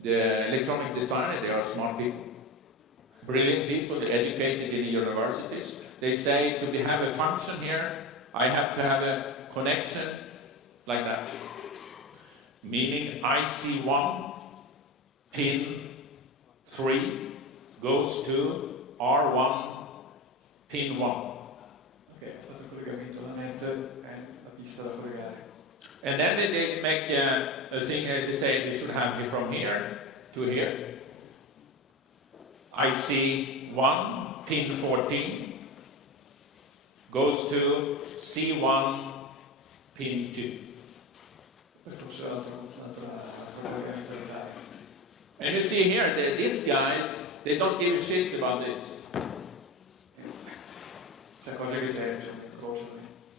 the electronic designer, they are smart people, brilliant people, educated in the universities. They say to have a function here, I have to have a connection like that. Meaning IC1 pin 3 goes to R1, pin 1. Ok, ho fatto il collegamento alla net e la pista da collegare. And then they make a thing, they say they should have it from here to here. IC 1, pin 14, goes to C1, pin 2. And you see here, these guys, they don't give a shit about this.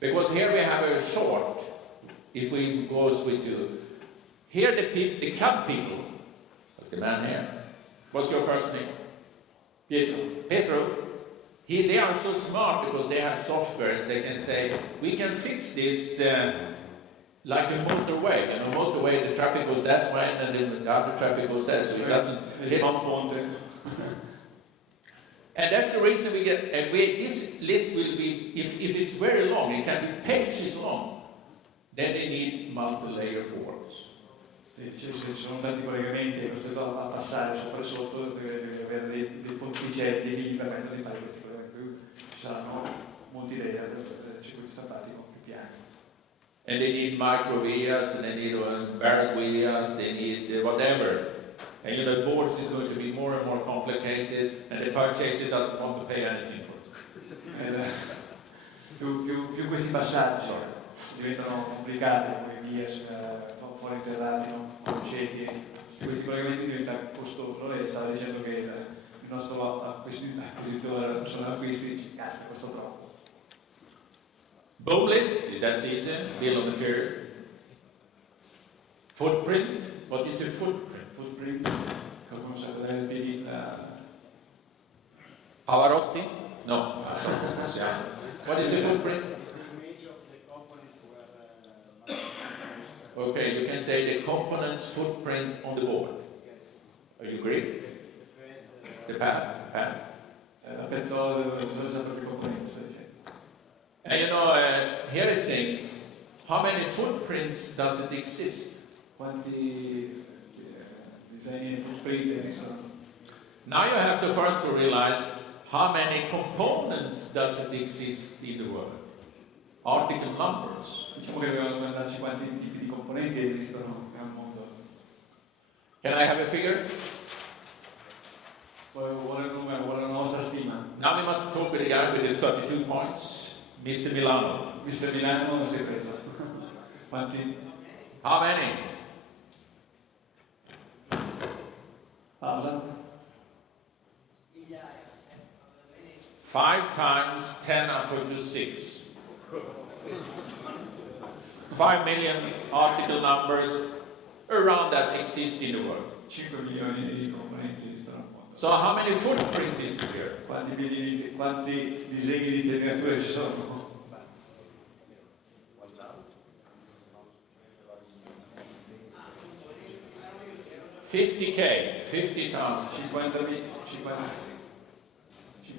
Because here we have a short, if we goes with 2. Here the cab people, like the man here, what's your first name? Pietro. They are so smart because they have softwares. They can say, we can fix this like a motorway. You know, motorway, the traffic goes that way and then the other traffic goes that, so it doesn't... And that's the reason we get, this list will be, if it's very long, it can be pages long, then they need multi-layer boards. Se sono tanti collegamenti e costretto a passare sopra e sotto, deve avere dei ponticelli che gli permettono di fare questi collegamenti. Ci saranno molti layer per circuiti stampati con più piani. And they need micro vias, and they need barrack vias, they need whatever. And you know, boards is going to be more and more complicated, and the purchaser doesn't want to pay anything for it. Più questi passaggi diventano complicati, come vias fuori interrati, non ciechi, questi collegamenti diventano costoso e stava dicendo che il nostro acquisitore, la persona acquisti, dice, cazzo, costa troppo. BOM list, that's easy, bill of material. Footprint, what is a footprint? Footprint, qualcuno sa cos'è il PD? Pavarotti? No, sorry. What is a footprint? Okay, you can say the component's footprint on the board. Are you agree? The pad. Pezzo dove sta proprio il componente, sta dicendo. And you know, here it says, how many footprints does it exist? Quanti disegni e footprint esistono? Now you have to first to realize how many components does it exist in the world? Article numbers. Diciamo che dobbiamo domandarci quanti tipi di componenti esistono nel mondo. Can I have a figure? Vuole il numero, vuole la nostra stima. Now we must talk with the guy with the 32 points, Mr. Milano. Mr. Milano non si è preso. Quanti? How many? Parla. 5 times 10 up to 6. 5 million article numbers around that exist in the world. 5 milioni di componenti esistono nel mondo. So how many footprints is here? Quanti disegni di integrature ci sono? 50K, 50,000.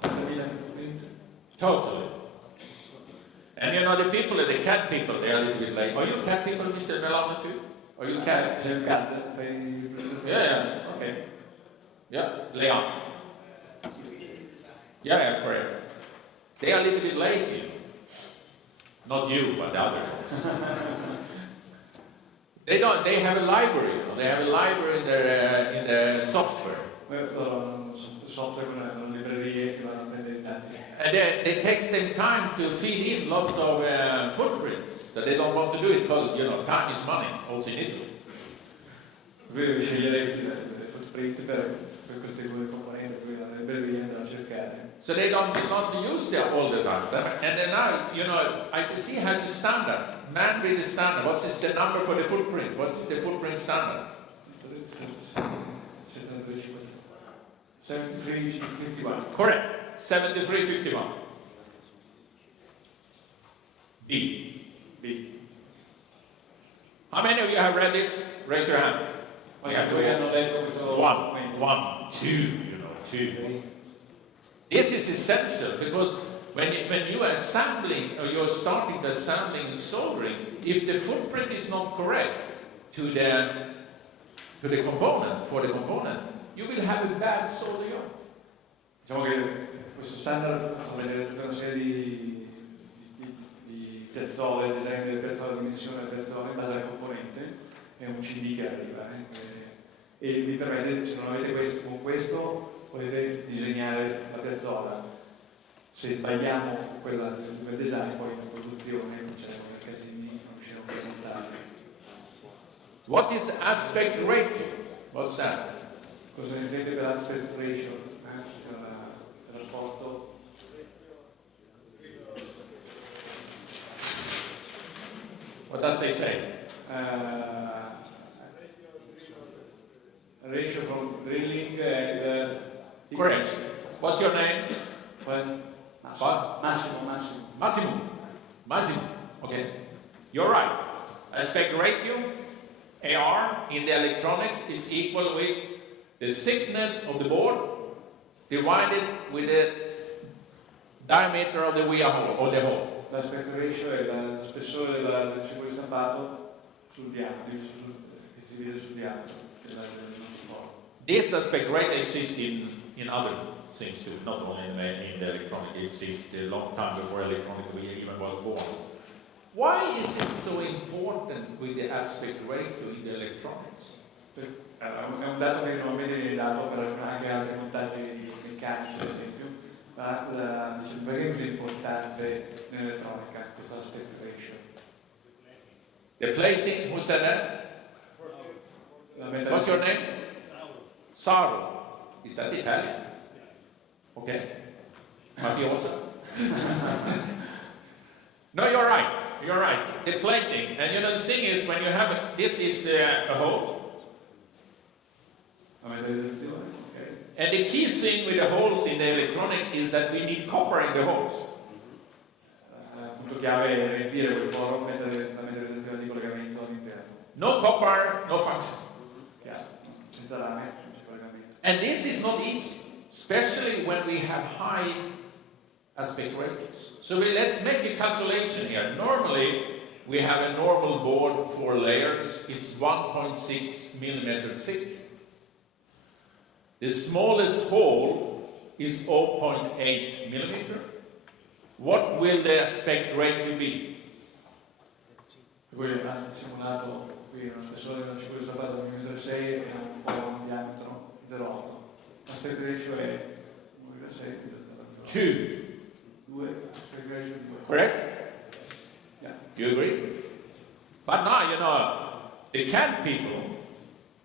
50.000 footprint. Totally. And you know the people, the cat people, they are a little bit like, are you cat people, Mr. Milano too? Are you cat? Sei un cat? Sei... Yeah. Ok. Yeah, Leon. Yeah, correct. They are a little bit lazy. Not you, but the others. They have a library, you know, they have a library in their software. Software con librerie che vanno a prendere i dati. And they takes them time to feed in lots of footprints. So they don't want to do it because, you know, time is money, also in Italy. Voi sceglieresti le footprint per queste due componenti, qui la libreria andrà a cercare. So they don't use them all the time. And then now, you know, IPC has a standard, man-read standard. What is the number for the footprint? What is the footprint standard? 7351. Correct, 7351. B. How many of you have read this? Raise your hand. One, two, two. This is essential because when you are assembling or you're starting the assembling soldering, if the footprint is not correct to the component, you will have a bad solder job. Diciamo che questo standard fa vedere tutta una serie di piazzole, design delle piazzole, dimensione delle piazzole in base alla componente, è un CD che arriva. E vi permette, se non avete questo, con questo potete disegnare la piazzola. Se sbagliamo quel design, poi in produzione facciamo dei casini, non riusciamo a montare. What is aspect ratio? What's that? Cosa ne intende per aspect ratio? Per rapporto? What does they say? Ratio from drilling and Correct. What's your name? What? What? Massimo. Okay. You're right. Aspect ratio, AR, in the electronic is equal with the thickness of the board divided with the diameter of the via hole, or the hole. L'aspect ratio è lo spessore del ciclo di stampato sul diametro, che si divide sul diametro. This aspect ratio exists in other things too, not only in the electronic. It exists a long time before electronic even was born. Why is it so important with the aspect ratio in the electronics? È un dato che normalmente viene dato per anche altri montaggi meccanici, per esempio, ma perché è così importante nell'elettronica questo aspect ratio? The plating, who said that? What's your name? Saro. Is that Italian? Okay. Mafioso? No, you're right. You're right. The plating. And you know, the thing is, when you have this is a hole. Okay. And the key thing with the holes in the electronic is that we need copper in the holes. Punto chiave è riempire quel foro, mettere la metallizzazione di collegamento all'interno. No copper, no function. Chiaro. Senza rame, non c'è collegamento. And this is not easy, especially when we have high aspect ratios. So let's make a calculation here. Normally, we have a normal board, 4 layers. It's 1.6 millimeters thick. The smallest hole is 0.8 millimeter. What will the aspect ratio be? Poi abbiamo simulato qui uno spessore del ciclo di stampato di 1,6 m e un foro di diametro 0,8. L'aspect ratio è 1,6 m. 2. Aspect ratio 2. Correct? Yeah. Do you agree? But now, you know, the CAD people,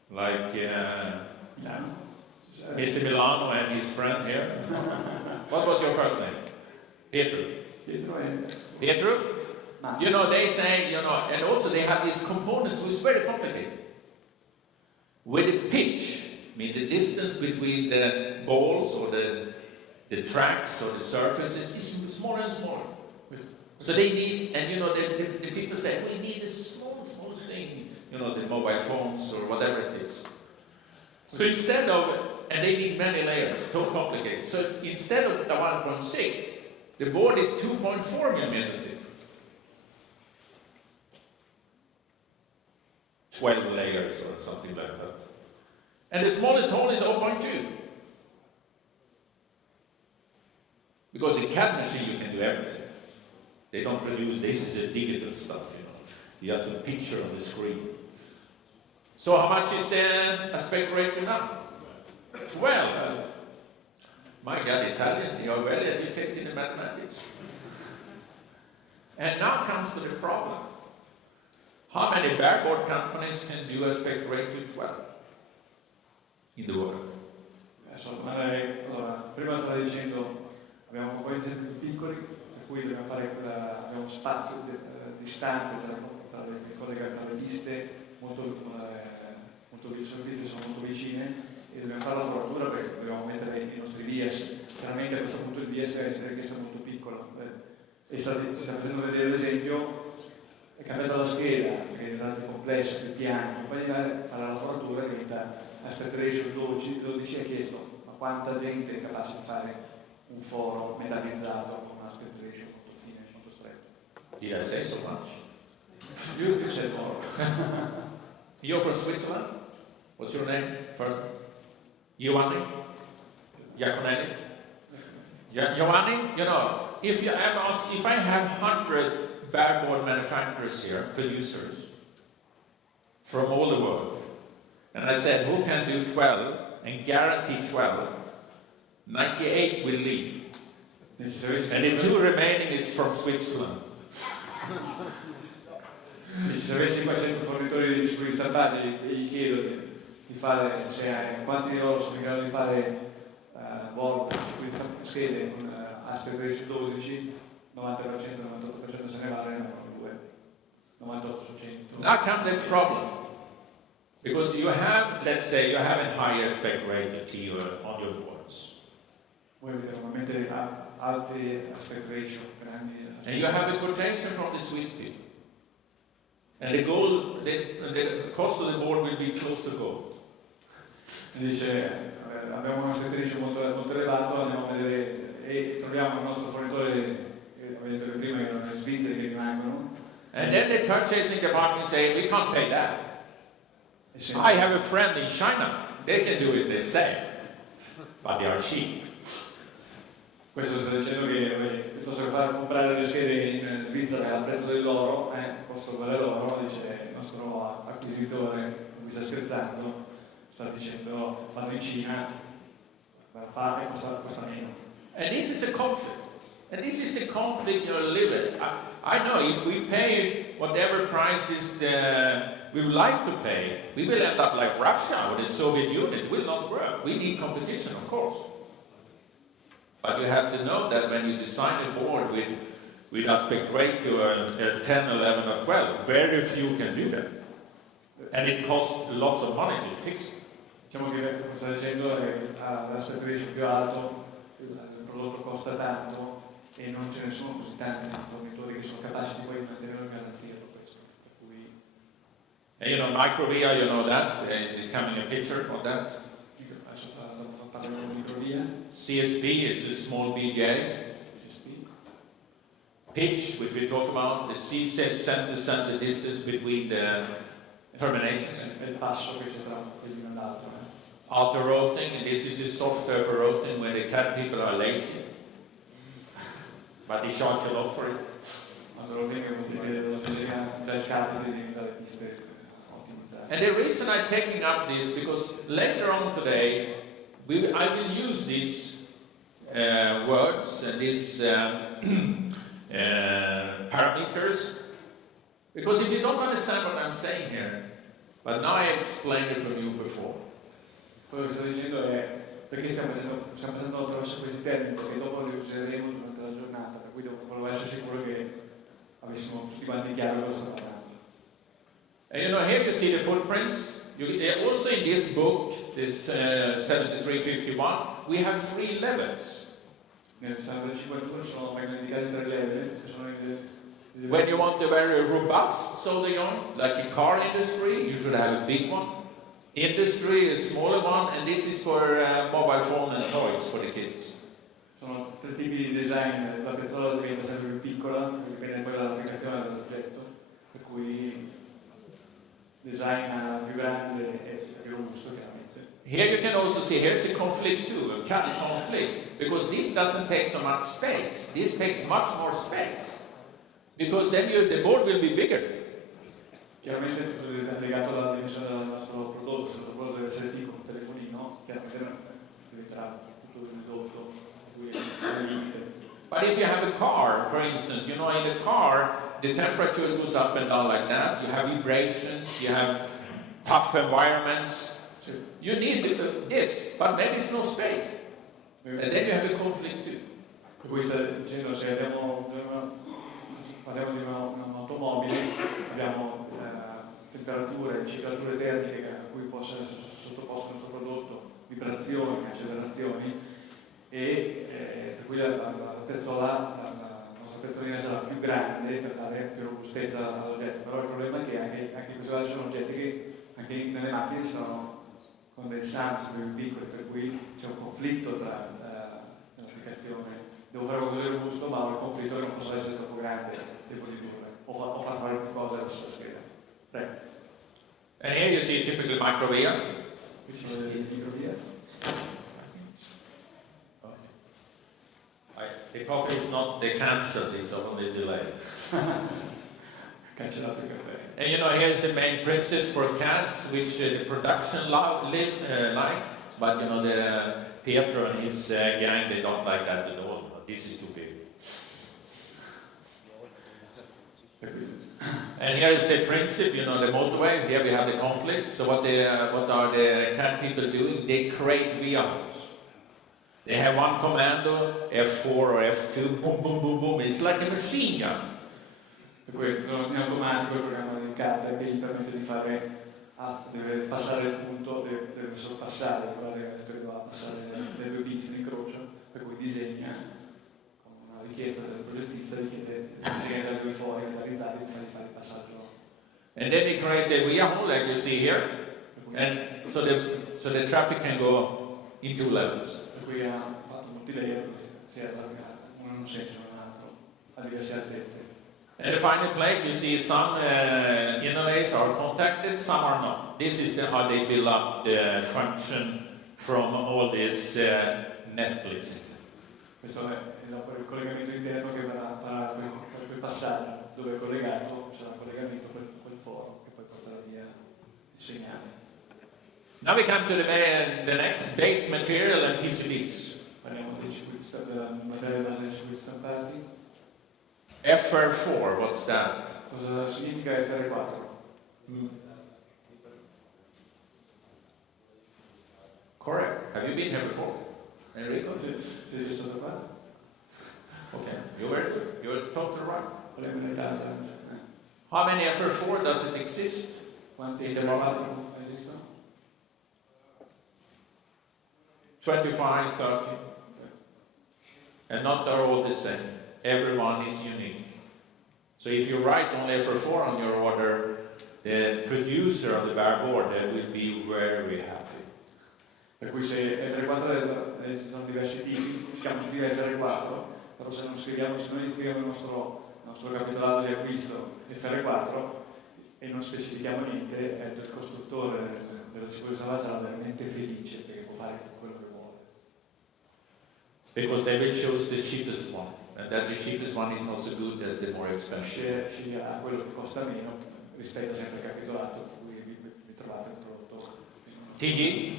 like Mr. Milano and his friend here. What was your first name? Pietro. Pietro? You know, they say, you know, and also they have these components, so it's very complicated. With the pitch, I mean the distance between the balls or the tracks or the surfaces is smaller and smaller. So they need, and you know, the people say, we need a small thing, you know, the mobile phones or whatever it is. So instead of, and they need many layers, so complicated. So instead of the 1.6, the board is 2.4 millimeters thick. 12 layers or something like that. And the smallest hole is 0.2. Because in CAD machine you can do everything. They don't produce, this is a digital stuff, you know. You have a picture on the screen. So how much is the aspect ratio now? 12. My God, Italians, they are well educated in mathematics. And now comes to the problem. How many bareboard companies can do aspect ratio 12 in the world? Allora, prima stavo dicendo, abbiamo componenti più piccoli, per cui dobbiamo fare abbiamo spazio, distanze tra le liste le liste sono molto vicine e dobbiamo fare la foratura perché dobbiamo mettere i nostri bias. Chiaramente a questo punto il bias deve essere richiesto molto piccolo. E sta facendo vedere l'esempio, è cambiata la scheda, perché è diventata complessa, più piani, poi farà la foratura e diventa aspect ratio 12 ha chiesto ma quanta gente è capace di fare un foro metallizzato con un aspect ratio molto fine, molto stretto. Did I say so much? You said more. You're from Switzerland? What's your name first? Giovanni? Giaconelli? Yeah, Giovanni, you know, if I have 100 bareboard manufacturers here, producers, from all the world, and I said, who can do 12 and guarantee 12, 98 will leave. And the 2 remaining is from Switzerland. Se avessi 500 fornitori di dispositivi stampati e gli chiedo di fare, quanti di loro sono in grado di fare Word, schede con aspect ratio 12, 90%, 98% se ne vale, 98 su 100. Now comes the problem. Because you have, let's say, you have a higher aspect ratio on your boards. Voi avete normalmente alti aspect ratio, grandi. And you have a quotation from the Swiss people. And the goal, the cost of the board will be close to gold. Dice, abbiamo un aspect ratio molto elevato, andiamo a vedere e troviamo il nostro fornitore, abbiamo detto prima che erano gli svizzeri che rimangono. And then the purchasing department say, we can't pay that. I have a friend in China, they can do it the same, but they are cheap. Questo sta dicendo che piuttosto che far comprare le schede in Svizzera al prezzo dell'oro, costo uguale all'oro, dice il nostro acquisitore, con cui sta scherzando, sta dicendo vado in Cina, per fare costa meno. And this is the conflict. And this is the conflict you're living. I know if we pay whatever prices we would like to pay, we will end up like Russia or the Soviet Union. It will not work. We need competition, of course. But you have to know that when you design a board with aspect ratio 10, 11 or 12, very few can do that. And it costs lots of money to fix it. Diciamo che come sta dicendo l'aspect ratio più alto, il prodotto costa tanto e non ce ne sono così tanti fornitori che sono capaci di poi mantenerlo e garantirlo questo. Per cui... And you know, microvia, you know that, it comes in a picture for that. Adesso parliamo di microvia. CSB is a small BGA. Pitch, which we talk about, the C says center distance between the terminations. È il passo che c'è tra quello e l'altro. Auto roting, and this is a software for roting where the cat people are lazy. But they charge a lot for it. And the reason I'm taking up this, because later on today, I will use these words and these parameters, because if you don't understand what I'm saying here, but now I explained it from you before. Quello che sto dicendo è perché stiamo passando attraverso questi termini, perché dopo li useremo durante la giornata, per cui volevo essere sicuro che avessimo tutti quanti chiaro cosa sto parlando. And you know, here you see the footprints. Also in this book, this 7351, we have 3 levels. Nel 751 sono indicati 3 level, che sono when you want a very robust soda joint, like a car industry, you should have a big one. Industry, a smaller one, and this is for mobile phone and toys for the kids. Sono 3 tipi di design, la pezzola diventa sempre più piccola, dipende poi dall'applicazione dell'oggetto, per cui design più grande e più robusto chiaramente. Here you can also see, here's a conflict too, a cut conflict, because this doesn't take so much space, this takes much more space, because then the board will be bigger. Chiaramente tutto è legato alla dimensione del nostro prodotto, se il nostro prodotto deve essere piccolo, un telefonino, chiaramente diventerà tutto ridotto, al limite. But if you have a car, for instance, you know, in a car, the temperature goes up and down like that, you have vibrations, you have tough environments, so you need this, but maybe it's no space. And then you have a conflict too. Per cui sta dicendo, se parliamo di un'automobile, abbiamo temperature, ciclature termiche a cui può essere sottoposto il nostro prodotto, vibrazioni, accelerazioni, e per cui la nostra pezzolina sarà più grande per dare più robustezza all'oggetto. Però il problema è che anche questi sono oggetti che anche nelle macchine sono condensanti, sono più piccoli, per cui c'è un conflitto tra l'applicazione. Devo fare qualcosa di robusto, ma ho il conflitto che non posso essere troppo grande, devo ridurre, o far fare qualcosa alla stessa scheda. Prego. And here you see a typical microvia. coffee is not cancelled, it's only delayed. Cancellato il caffè. And you know, here's the main principle for cats, which the production like, but you know, the Pietro and his gang, they don't like that at all. This is too big. And here is the principle, you know, the motorway. Here we have the conflict. So what are the cat people doing? They create vehicles. They have one commando, F4 or F2, boom, boom, boom, boom. It's like a machine gun. E poi in automatico il programma di carta che gli permette di fare, deve passare il punto, deve sorpassare, credo a passare le due pinze in incrocio, per cui disegna con una richiesta del progettista, richiede da due fuori alla realtà di fare il passaggio. And then they create a vehicle like you see here, and so the traffic can go in two levels. Per cui ha fatto molti layer, si è allargato, uno in un senso e un altro, a diverse altezze. And the final plate, you see some inlays are contacted, some are not. This is how they build up the function from all this net list. Questo è il collegamento interno che farà quel passaggio dove è collegato, sarà un collegamento per quel foro che poi porterà via il segnale. Now we come to the next, base material and PCBs. Parliamo della materia base dei circuiti stampati. FR4, what's that? Cosa significa FR4? Correct. Have you been here before? Enrico? Sei già stato qua? Okay, you were good. You were totally right. Parliamo in Italia. How many FR4 does it exist? Quanti In the FR4 market? hai visto? 25, 30. And not are all the same. Everyone is unique. So if you write only FR4 on your order, the producer of the bar board will be very happy. Per cui se FR4 sono diversi tipi, si chiamano tutti FR4, però se noi scriviamo il nostro capitolato di acquisto FR4 e non specifichiamo niente, il costruttore della sicurezza base sarà veramente felice perché può fare quello che vuole. Because they will choose the cheapest one. And that the cheapest one is not so good as the more expensive. Sceglierà quello che costa meno, rispetta sempre il capitolato, per cui vi trovate un prodotto. TG?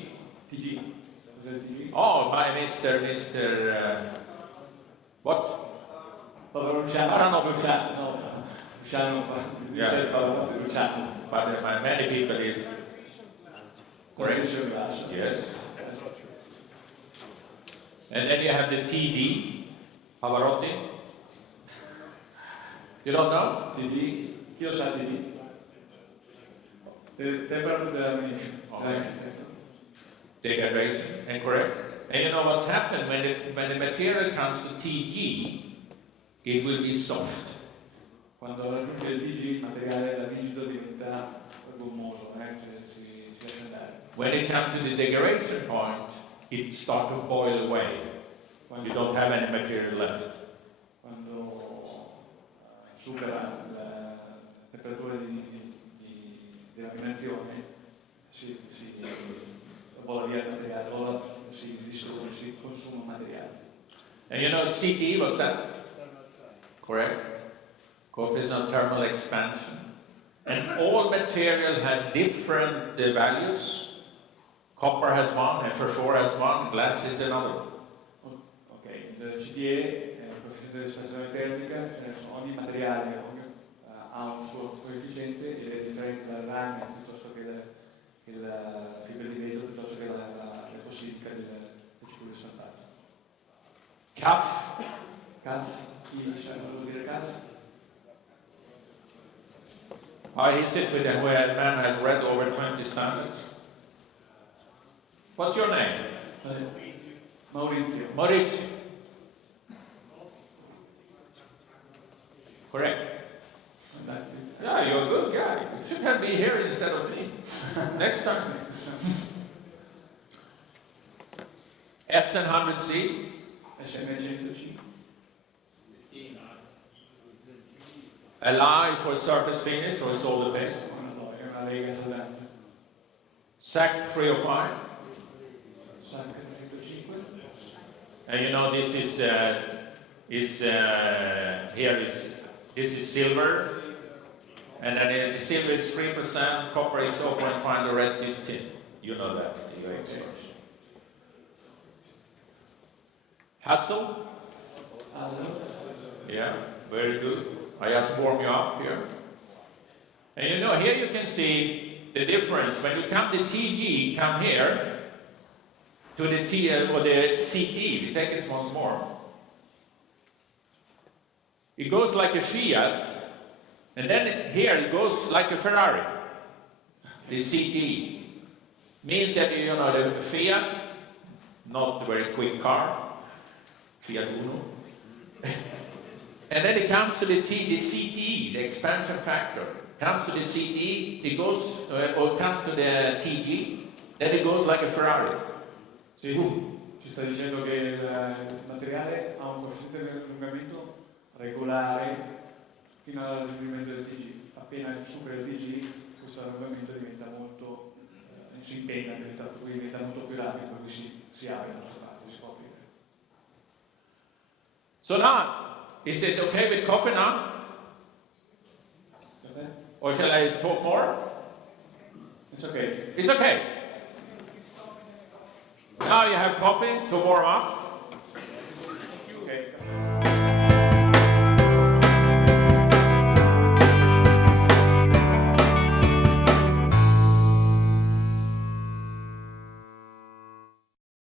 TG. Cos'è il TG? Oh, by Mr. What? Luciano. I don't know. Luciano. Yeah. But many people is correct. Yes. And then you have the TD, Pavarotti. You don't know? TD. Chi lo sa TD? Temperature degradation. Okay. Degradation, incorrect. And you know what's happened when the material comes to TG, it will be soft. Quando raggiunge il TG, il materiale da rigido diventa gommoso, si lascia andare. When it comes to the degradation point, it starts to boil away. You don't have any material left. Quando supera la temperatura di raffinazione, si vola via il materiale, si dissolve, si consuma il materiale. And you know CT, what's that? Correct. Coefficient of thermal expansion. And all material has different values. Copper has one, FR4 has one, glass is another. Ok, il CTE, il coefficiente di espansione termica, ogni materiale ha un suo coefficiente e le differenze dal rame piuttosto che dalla fibra di vetro piuttosto che dalla fossilistica del ciclo stampato. CAF, chi sa cosa vuol dire CAF? How is it with where a man has read over 20 standards? What's your name? Maurizio. Maurizio. Correct. Yeah, you're a good guy. You should have me here instead of me. Next time. SN100C. SN100C. Ally for surface finish or solder base. È una lega soldante. SAC 305. SAC 305. And you know this is is here is this is silver, and then the silver is 3%, copper is 0.5, the rest is tin. You know that, you're experts. Hassle? Yeah, very good. I just warm you up here. And you know, here you can see the difference. When you come to TG, come here to the T or the CT. We take it once more. It goes like a Fiat, and then here it goes like a Ferrari. The CT means that, you know, the Fiat, not a very quick car, Fiat Uno. And then it comes to the T, the CT, the expansion factor. Comes to the CT, it goes, or comes to the TG, then it goes like a Ferrari. Sì, ci sta dicendo che il materiale ha un coefficiente di allungamento regolare fino al raggiungimento del TG. Appena supera il TG, questo allungamento diventa molto, si impegna, diventa molto più rapido, quindi si apre la nostra parte, si può aprire. So now, is it okay with coffee now? Or shall I talk more? It's okay. It's okay. Now you have coffee to warm up.